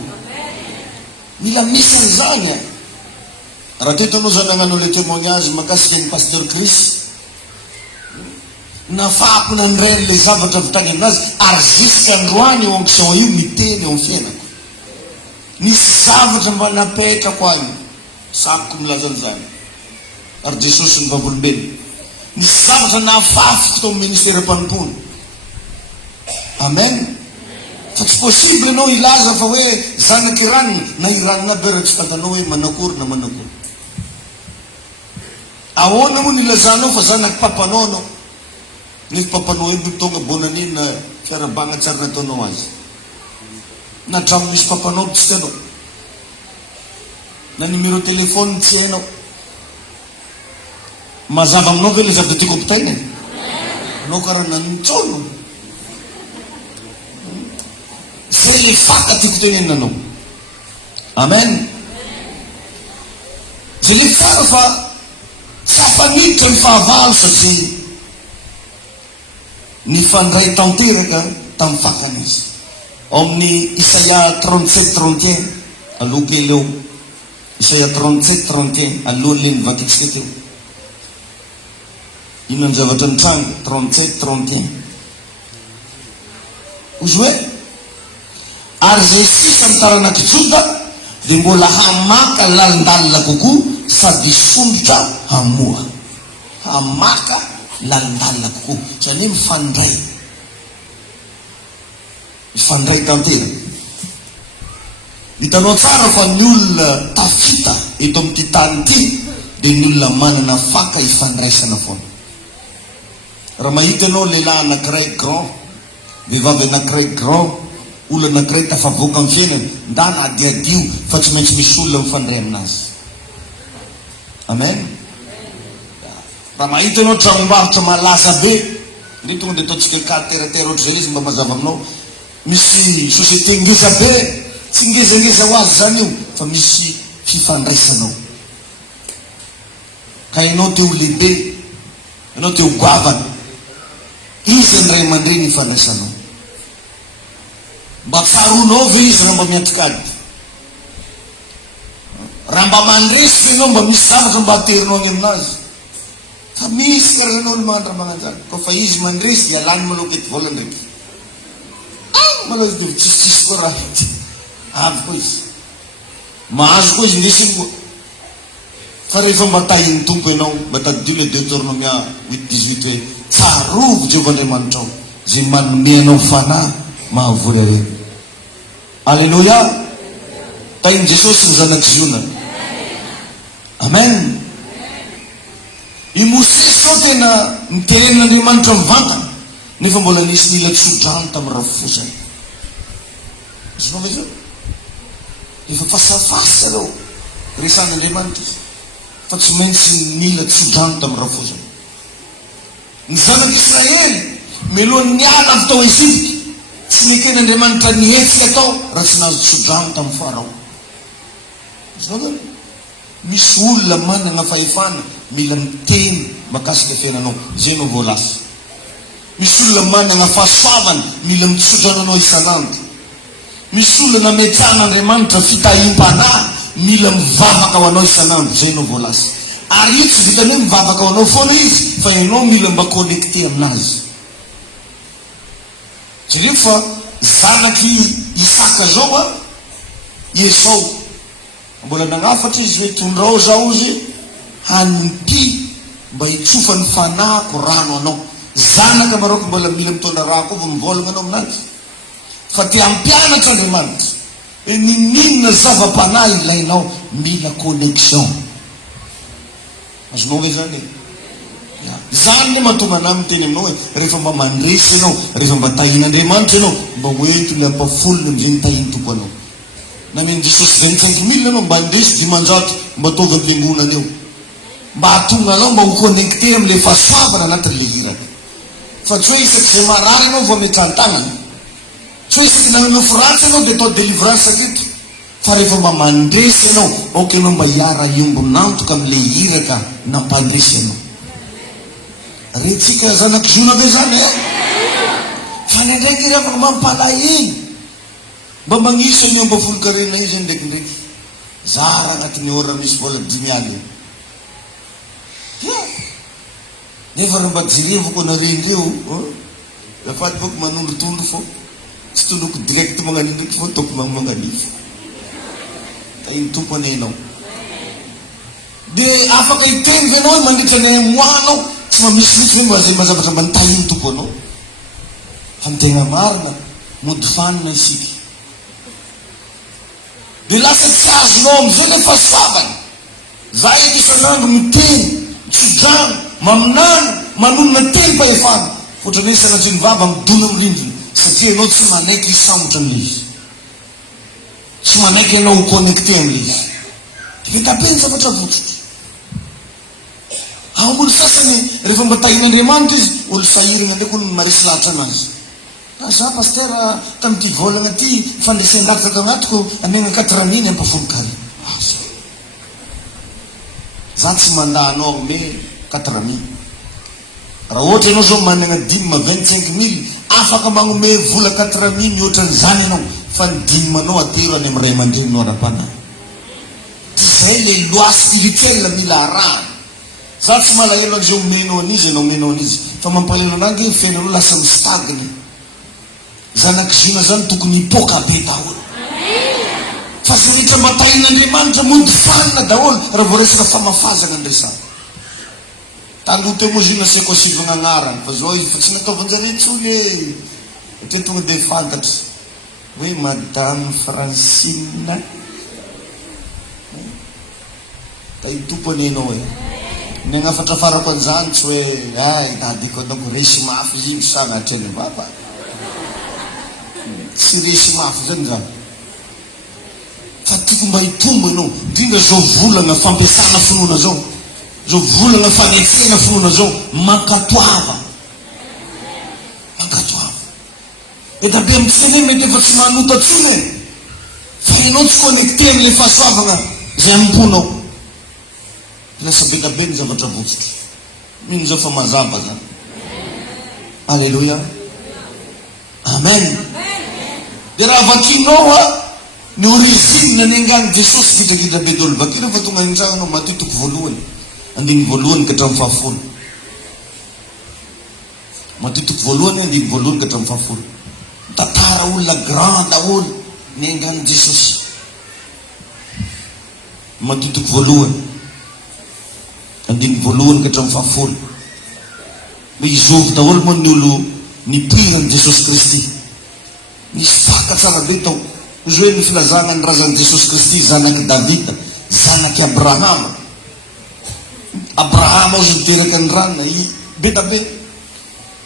mila misy an'izany a. Raha teto anao zany nagnano le témoignage makasika ny pasteur Chris, nafako nandray le zavatra vitany aminazy, ary jusque androany eo onction io miteny eo amin'ny fiainako. Nisy zavatra mba napetrako any, sakoko milaza an'izany, ary Jesosy ny vavolombelona. Nisy zavatra nafafiko tao amin'ny ministère mpanompoana. Amen. Fa tsy possible anao ilaza fa hoe zanaky raniny na iranina aby raha tsy fantanao hoe manakory na manakory. Ahoana moa nilazanao fa zanaky papanao anao, nefa papanao hoe tonga bonaniny na fiarabagna tsara nataonao azy, na hatramin'ny misy papanao tsy hitanao, na numéro telefony tsy hainao. Mazava aminao ve le zavatra tiako ampitaina? Anao karaha nanitsono. Zay le faka tiako tenenanao. Amen. Zay le tsara fa tsy hafanitra ny fahavalo satria nifandray tanteraka tamin'ny fakana izy. Ao amin'ny Isaia 37-31 aloha kely eo, Isaia 37-31 aloha le nivakitsika teo. Ino ny zavatra nitranga 37-31 ozy hoe ary zay sisa mitaranaky Joda dia mbola hamaka lalindalina kokoa sady sondrotra hamoa. Hamaka lalindalina kokoa, zany hoe mifandray tantera. Hitanao tsara fa ny olona tafita eto amin'ity tany ity dia ny olona manana faka hifandraisana foana. Raha mahita anao lehilahy anankiray grand, vehivavy anankiray grand, olona anankiray tafavoaka amin'ny fiainany, nda nadiadio fa tsy maintsy misy olona mifandray aminazy. Amen. Raha mahita anao tranombarotra malaza be, ny tonga dia ataontsika caractère ohatra zay izy mba mazava aminao, misy société ngeza be, tsy ngezangeza ho azy zany io fa misy fifandraisanao. Ka ianao teo lehibe, ianao teo goavana, izy ny ray aman-dreny ifandraisanao. Mba tsaronao ve izy raha mba miatikady? Raha mba mandresy fe ianao mba misy zavatra mba aterinao any aminazy. Fa misy karazanao olo manatra magnanjany, ko fa izy mandresy dia alany malao kety vola ndraiky. Malao izy dia tsisitsisy koa raha ity. Avy koa izy. Mahazo koa izy ndesiny koa. Fa rehefa mba tahin'ny tompo ianao, mba tadidio le Deutéronomia 8-18 hoe tsarovo Jehovah'Andriamanitra ao, zay manome anao fanahy mahavory areny. Alleluia. Tahin'i Jesosy ny zanaky Ziona. Amen. I Mosesy sao tena nitenen'Andriamanitra mivantana, nefa mbola nisy nila tsodrano tamin'ny rafosany. Isinao ve zao? Efa fasafasa reo resan'Andriamanitra izy, fa tsy maintsy nila tsodrano tamin'ny rafosany. Ny zanak'Israely Melohan'ny niala avy tao Ezipta, tsy neken'Andriamanitra nihetsika tao raha tsy nahazo tsodrano tamin'ny Farao. Zany misy olona manana fahefana mila miteny makasika fiainanao, zay no voalasa. Misy olona manana fahasoavana mila mitsodrano anao isanandro. Misy olona nametsan'Andriamanitra fitahim-panahy mila mivavaka ho anao isanandro, zay no voalasa. Ary io tsy vitany hoe mivavaka ho anao foana izy, fa ianao mila mba connecté aminazy. Jereo fa zanaky Isaka zao a, Esau mbola nagnafatra izy hoe tondrao zao izy hanimpi mba hitsofa ny fanahiko rano anao. Zanaka maroko mbola mila mitondra raha koa mivolagna anao aminazy. Fa te hampianatra Andriamanitra hoe ninona zava-panahy ilainao, mila connexion. Azonao hoe zany zany no mahatonga anahy miteny aminao hoe rehefa mba mandresy ianao, rehefa mba tahin'Andriamanitra ianao, mba hoento le ampafolony amizay nitahiny tompo anao. Na men Jesosy 25,000 anao mba andresy 500 mba ataovy am-piangonana eo, mba hatonga anao mba ho connecté am'le fahasoavana anatin'le hiraka. Fa tsy hoe isaky zay marary anao vao ametran-tanana, tsy hoe isaky nanofo ratsy anao de atao délivrance aketo. Fa rehefa mba mandresy anao, ok anao mba hiara iombo nantoka am'le hiraka nampandresy anao. Retsika zanaky zonaka zany e. Fa ndraiky rehefa mampalay iny mba magniso ny omba folo-karena izy ndraikindraiky zara agnatin'ny ora misy vola 5 aly. Nefa raha mba jerevako anarendreo lafaty bako manondrotondro fo, tsy toloko direct magnanio ndraiky fo, toko magnanifo tainy tompo anenao. De afaka hiteny anao hoe mandritra ny amoanao, tsy mamisy hoe mazay mazavatra mba nitahiny tompo anao. Fa ny tegna marina mody fanina isika, de lasa tsy azonao am'izay le fahasoavana. Za eto isanandro miteny, mitsodrano, maminana, manonona teny fahefana, fotrany hoe sanatria ny vava midona amin'ny rindrina, satria ianao tsy manaiky hisambotra am'le izy, tsy manaiky ianao ho connecté am'le izy. De tapeny zavatra votsotry. Olo sasany rehefa mba tahin'Andriamanitra izy, olo sahirana ndraiky olo maresy lahatra anazy. Za paster tam'ty volagna ty fandresen-dafaka agnatiko amegna 4,000 ampafolo-kary. Za tsy mandanao ame 4,000. Raha ohatra ianao zao manana dimy 25,000, afaka magnome vola 4,000 mihoatran'izany ianao, fa ny dimanao atero any amin'ny ray aman-dreninao ara-panahy. Zay le loi spirituelle mila arahana. Za tsy malahelo an'izay omenao an'izy ianao omenao an'izy, fa mampalahelo anazy fiainanao lasa mistagny. Zanaky zina zany tokony hipoka be daholo. Fa zay rehetra mba tahin'Andriamanitra mody fanina daholo raha vao resaka famafazana andresana. Taloha teo moa zina sy asivagna agnarany, fa zao izy fa tsy nataovanjare intsony e. Hatria tonga de fantatry hoe Madame Francine tainy tompo anenao e. Ny agnafatra farako an'izany tsy hoe ay nadiko anako resy mafy izy iny sanatreny vava, tsy resy mafy zany zany. Fa tiako mba hitombo ianao, indrindra zao volana fampiasana finoana zao, zao volana fanetsena finoana zao, mankatoava. Etabe amitsika hoe mety efa tsy manota tsony e, fa ianao tsy connecté am'le fahasoavana zay amponao. Lasa betabe ny zavatra votsotry. Mino zao fa mazava zany. Alleluia. Amen. De raha vakinao ny origine ny angany Jesosy vidravidra be dolo vakina fa tonga hindragnanao matitoko voalohany, andiny voalohany ka hatramin'ny fahafolo. Matitoko voalohany andiny voalohany ka hatramin'ny fahafolo. Tantara olona grand daholo ny angany Jesosy. Matitoko voalohany andiny voalohany ka hatramin'ny fahafolo. Izovy daholo moa ny olo nipirany Jesosy Kristy. Misy faka tsara be tao izy hoe ny filazana ny razan'i Jesosy Kristy zanaky Davida, zanaky Abrahama. Abrahama ozy niteraky ny ranona beta be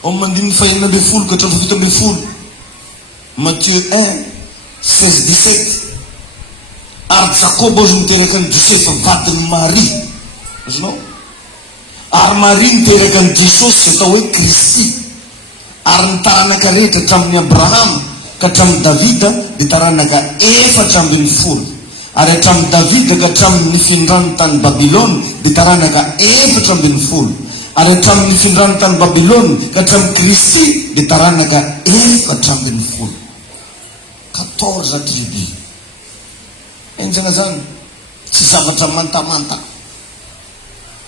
ao mandiny 2 ka hatramin'ny 7. Matthieu 1:16-17. Ary Jakob ozy niteraky ny Josefa vadiny Marie, azonao? Ary Marie niteraky ny Jesosy atao hoe Kristy. Ary ny taranaka rehetra hatramin'ny Abraham ka hatramin'ny Davida dia taranaka 410. Ary hatramin'ny Davida ka hatramin'ny findrany tany Babilôny dia taranaka 410. Ary hatramin'ny findrany tany Babilôny ka hatramin'ny Kristy dia taranaka 410. 14 tribu. Enjana zany tsy zavatra mantamanta.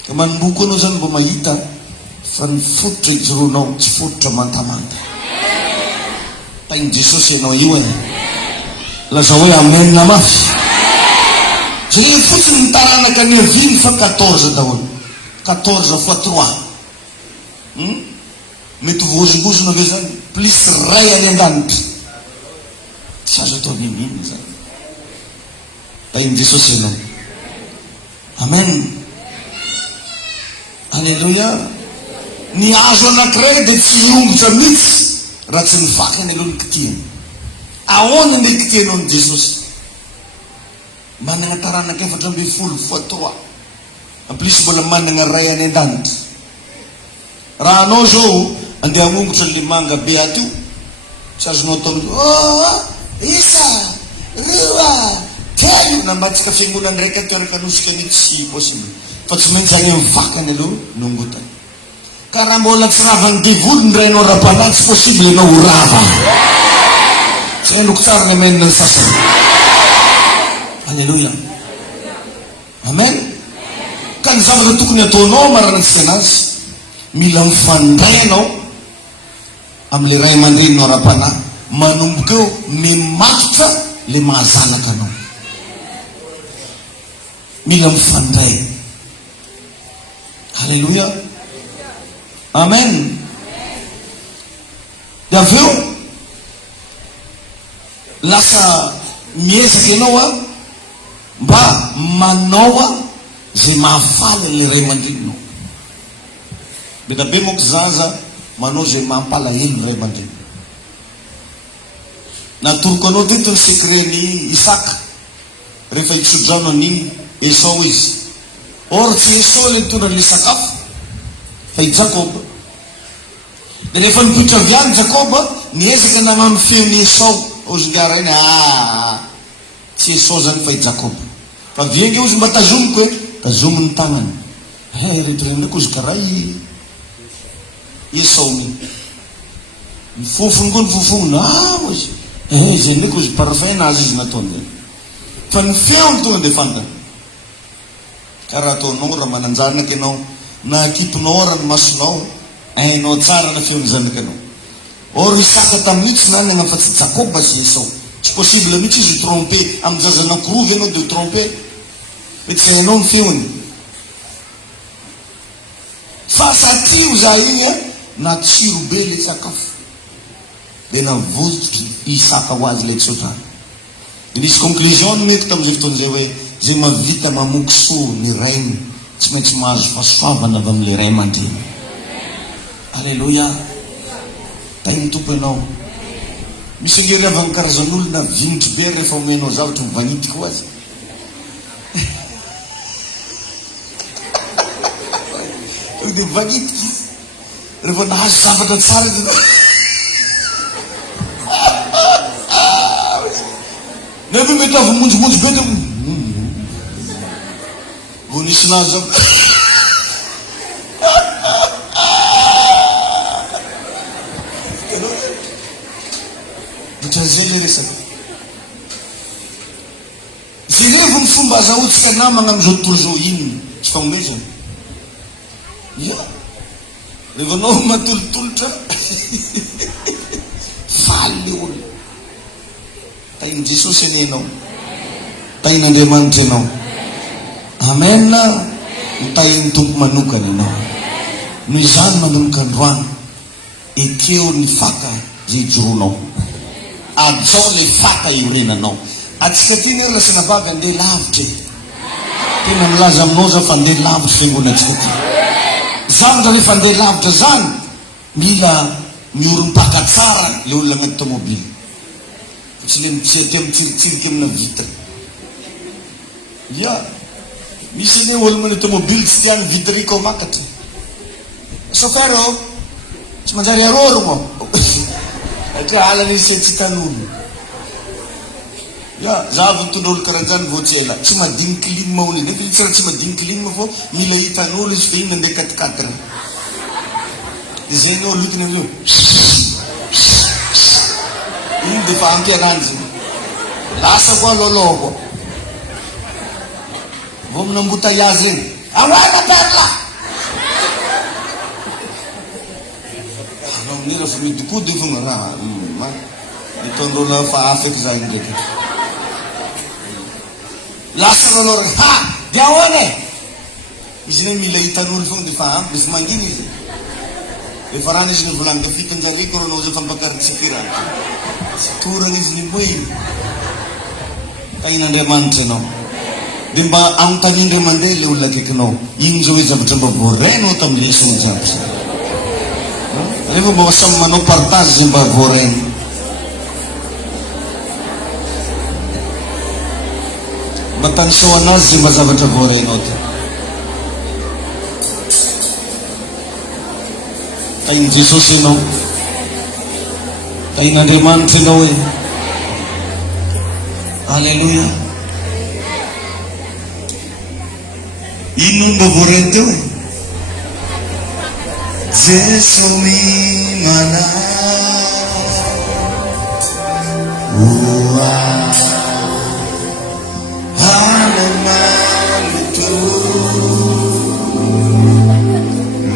Ka manomboka anao zany mbo mahita fa ny fototra ijoroanao tsy fototra mantamanta. Tain'i Jesosy ianao io e. Laza hoe amen na mafy. Zay fotsiny ny taranaka ny aviny fa 14 daholo. 14 fois 3. Mety vozongozona ve zany? Plus ray any an-danitra. Tsy azo atao miminy zany. Tain'i Jesosy ianao. Amen. Alleluia. Ny azo anankiray dia tsy miongotra mihitsy raha tsy nivakany aloha ny kitihany. Ahoana ny kitihanao ny Jesosy? Manana taranaka 410 fois 3. En plus mbola manana ray any an-danitra. Raha anao zao andeha hamongotra le manga be ato io, tsy azonao atao isa riwa telo nambatsika fiangonana raika toeraka anosika ny tsy possible. Fa tsy maintsy any amin'ny vakany aloha nongotany. Ka raha mbola tsy ravany devoly ny rainao ra-panahy tsy possible ianao ho rava. Tsy hainoko tsara ny amenina ny sasany. Alleluia. Amen. Ka ny zavatra tokony ataonao maranantsika anazy, mila mifandray anao amin'le ray aman-dreninao ra-panahy, manomboka eo mematotra le mahazanaka anao. Mila mifandray. Alleluia. Amen. Dia avy eo lasa miezaka ianao mba manao zay mahafaly le ray aman-dreninao. Beta be moka zaza manao zay mampalahelo ray aman-dreny. Natoroko anao teto ny sekren'ny Isaka rehefa itsodrano ny Esau izy. Or tsy Esau le mitondra le sakafo fa i Jakoba. Dia rehefa nipoitra avy any Jakoba niezaka nagnano feon'ny Esau. Ozingara iny tsy Esau zany fa i Jakoba. Fa vienga ozy mba tazomiko hoe tazomo ny tagnany. Rehetreny ndraiky ozy karaha i Esau ny mifofony koa ny fofona ozy. Zay ndraiky ozy parfum nazy izy nataony zay. Fa ny feony tonga dia fantany. Karaha ataonao raha mananjanaka ianao na akipinao raha ny masonao, hainao tsara na feon'ny zanakanao. Or Isaka tamihitsy na nana fa tsy Jakoba sy Esau. Tsy possible mihitsy izy trompe amin'ny zazanakirova ianao dia trompe. Mety hainao ny feony. Fa satria za iny na tsiro be le sakafo dia navototry Isaka ho azy le tsotrany. Nisy conclusion mety tamin'izay fotoan'izay hoe zay mavita mamoky soa ny rainy tsy maintsy mahazo fahasoavana avy amin'le ray aman-dreny. Alleluia. Tain'ny tompo ianao. Misy angery avy amin'ny karazan'olona vinitry be rehefa omenao zavatra mivanitiko azy. Dia vanitiky izy rehefa nahazo zavatra tsara nefa mety avy monjomonjo be dia vo nisy nazy zao. Zay le resaka. Zay revo ny fomba azahoantsika namagna amin'izao tontolo zao ino tsy fanomezana. Ia. Rehefa anao matolotolotra faly le olona. Tain'i Jesosy any ianao. Tain'Andriamanitra ianao. Amen. Tain'ny tompo manokana ianao. Noho izany manomboka androany ekeo ny faka zay ijoroanao. Ajao le faka iorenanao. Atsika ty ny rasana vavy andeha lavitra. Tena milaza aminao za fa andeha lavitra fiangonantsika ty. Zavatra rehefa andeha lavitra zany mila miorom-paka tsara le olona agnaty tomobily. Tsy le mitsety mitsiritsiriky amina vitra. Ia. Misy ne olo mana tomobily tsy tiany vitriko makatra. Sofero tsy manjary aroro mo. Akala nisy tsy tanolo. Ya, zavy tondolo karanjany voatsela. Tsy madinika lima ony. Nefa itsara tsy madinika lima fô mila hitanolo izy fa iny mandeha 4x4. Zay no lukiny amizio. Iny defa ampy ananjy. Lasa koa lolo koa. Vao minambotaiazy iny. Awana perla! Anao minira fa midikody fogna raha. Nitondrona fa afeky zay ndraiky. Lasa lolo rin. Ha! Di ahoana e! Izy ne mila hitan'olo fogna defa ampy. Misy manginy izy. Efa rana izy ny volany dafitan-jare ko ranao zay fampakaritsikirana. Torana izy ni moy. Kain'Andriamanitra anao. Dia mba anontaniandray mandeha ilay olona akaikinao. Iny zao hoe zavatra mba voarenao tamin'ilay lesona jiaby. Rehefa mba samy manao partage zay mba voareno. Mba tanisaho anazy zay mba zavatra voarenao ty. Kain' Jesosy ianao. Kain'Andriamanitra ianao e. Alleluia. Ino mba voareno teo e? Jesu mimana ua hanamalutu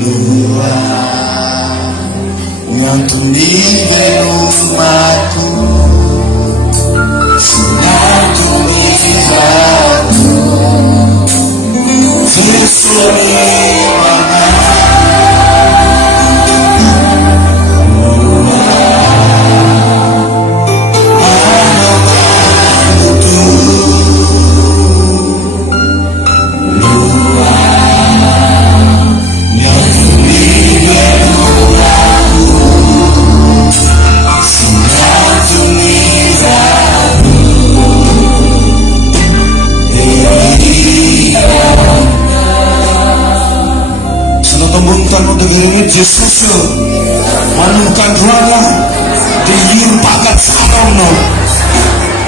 lua nyantunibe umatku sinatunizaku Jesu mimana Jesus menemukan ruangnya diimpakan sarangno.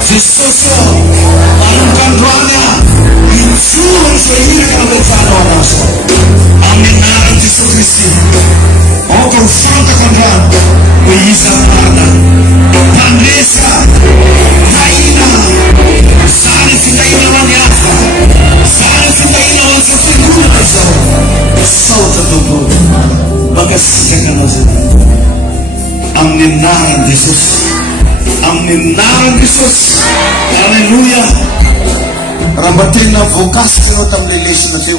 Jesus menemukan ruangnya diculun sehingga bersanonas. Amin naran Jesus Kristi. Oh kau fanta kandang beisa marna. Pandesa kaina sani sikaina wanyafa. Sani sikaina wansafiguna so. Sauta tubuh. Magasikan na sila. Ang ninarang Jesus. Ang ninarang Jesus. Hallelujah. Rambatin na vokas nyo tam lilis na siyo.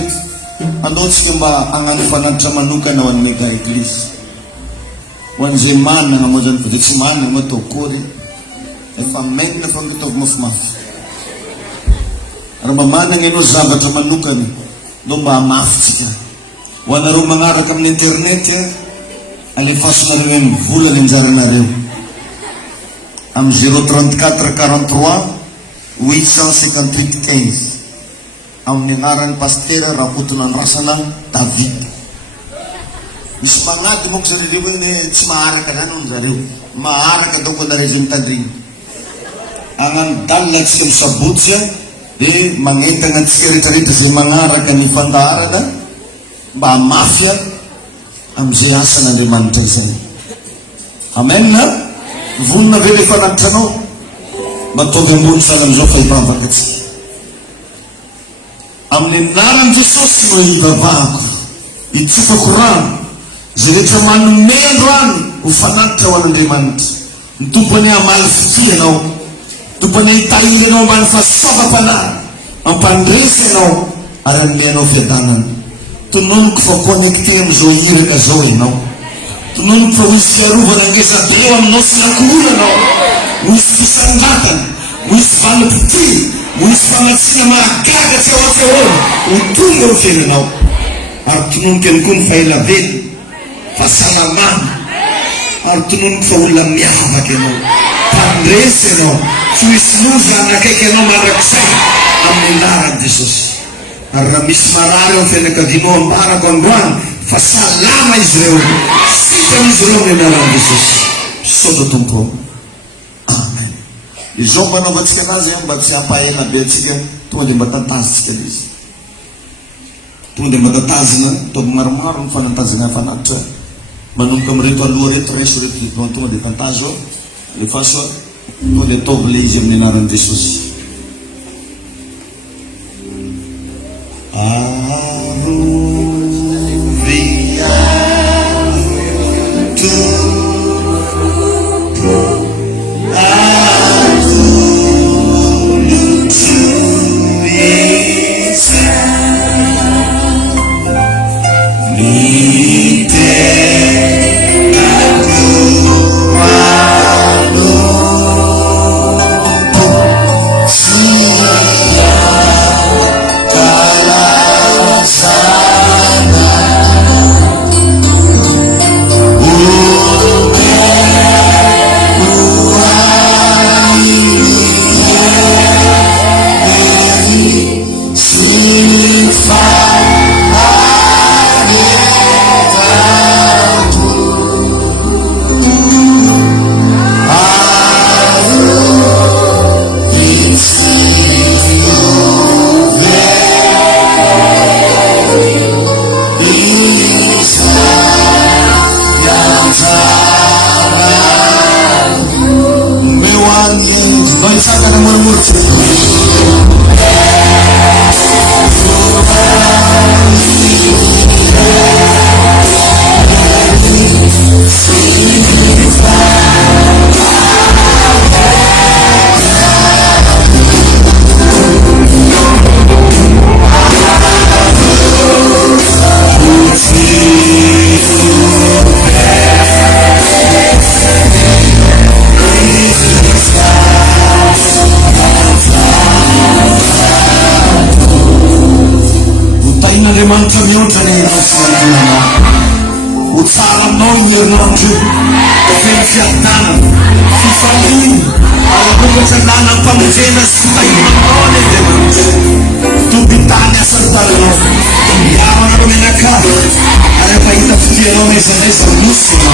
Andon siya ba ang anufanag sa manuka na wan mega iglis. Wan ziman na nga mo dyan. Pagkiksiman na mo tukuri. Efameng na pagkitog mafmaf. Rambaman ang ino sabat sa manuka ni. Doon ba maf siya. Wana rin mangarak kami ng internet ya. Alifas na rin yung vula ng zara na rin. Am 034-43 853-15. Am ningaran pastera raputunan rasa ng David. Ismangat mo sa rin mo yun maara ka na nun rin. Maara ka doon ko na rin tadring. Ang dalag sa butya. Di mangitang at sekretary sa mangarak ka ni Pandara na. Ba mafia am siasa na limantan sa ni. Amen na? Vun na vili fa nagtano. Matogam bun sa ng Zofa ipapakat. Am ninarang Jesus mo ibabak. Itupa Quran. Zilita manong meran ufanat sa walang limant. Tupa niya malfiti no. Tupa niya itayin no malfasaba pa na. Ang pandrese no. Arang niya no fiatanan. Tunun kwa konektem zoire ka zoe no. Tunun kwa wisiaru vanangesa dewa mnosi na kuhula no. Wisisangatan, wispanapiti, wispangatsina maagaga tsawa-tsawa. Utungo ufena no. Artunun kenkun failavid, fasalaman. Artunun kwa ulamyaha makeno. Pandrese no. Suisnuza na keke no maraksay. Aminara Jesus. Aramis mararo fena kadimo para konduan fasalama Israel. Sita Israel ni nalang Jesus. Sodo tompo. Amen. Izao manaovantsika anazy mba tsy hampahela be atsika tonga dia mba tatazitsika izy. Tonga dia mba tatazina ataovy maromaro ny fanatazana fanatitra manomboka amin'reto aloha reto raiso reto tonga dia tatazo rehefa so tonga dia ataovy le izy amin'ny anaran'i Jesosy. Utsara mau nyernonju fiatana fifalin aku bersenang pamujena sutai manone demanus tubitanya santalo yaman aku menaka ada paita fudiano mesa musino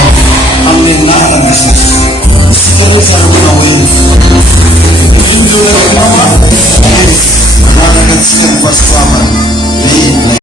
amenara Yesus setelah saya menawin Hindu dan mama mana kan siang pas selama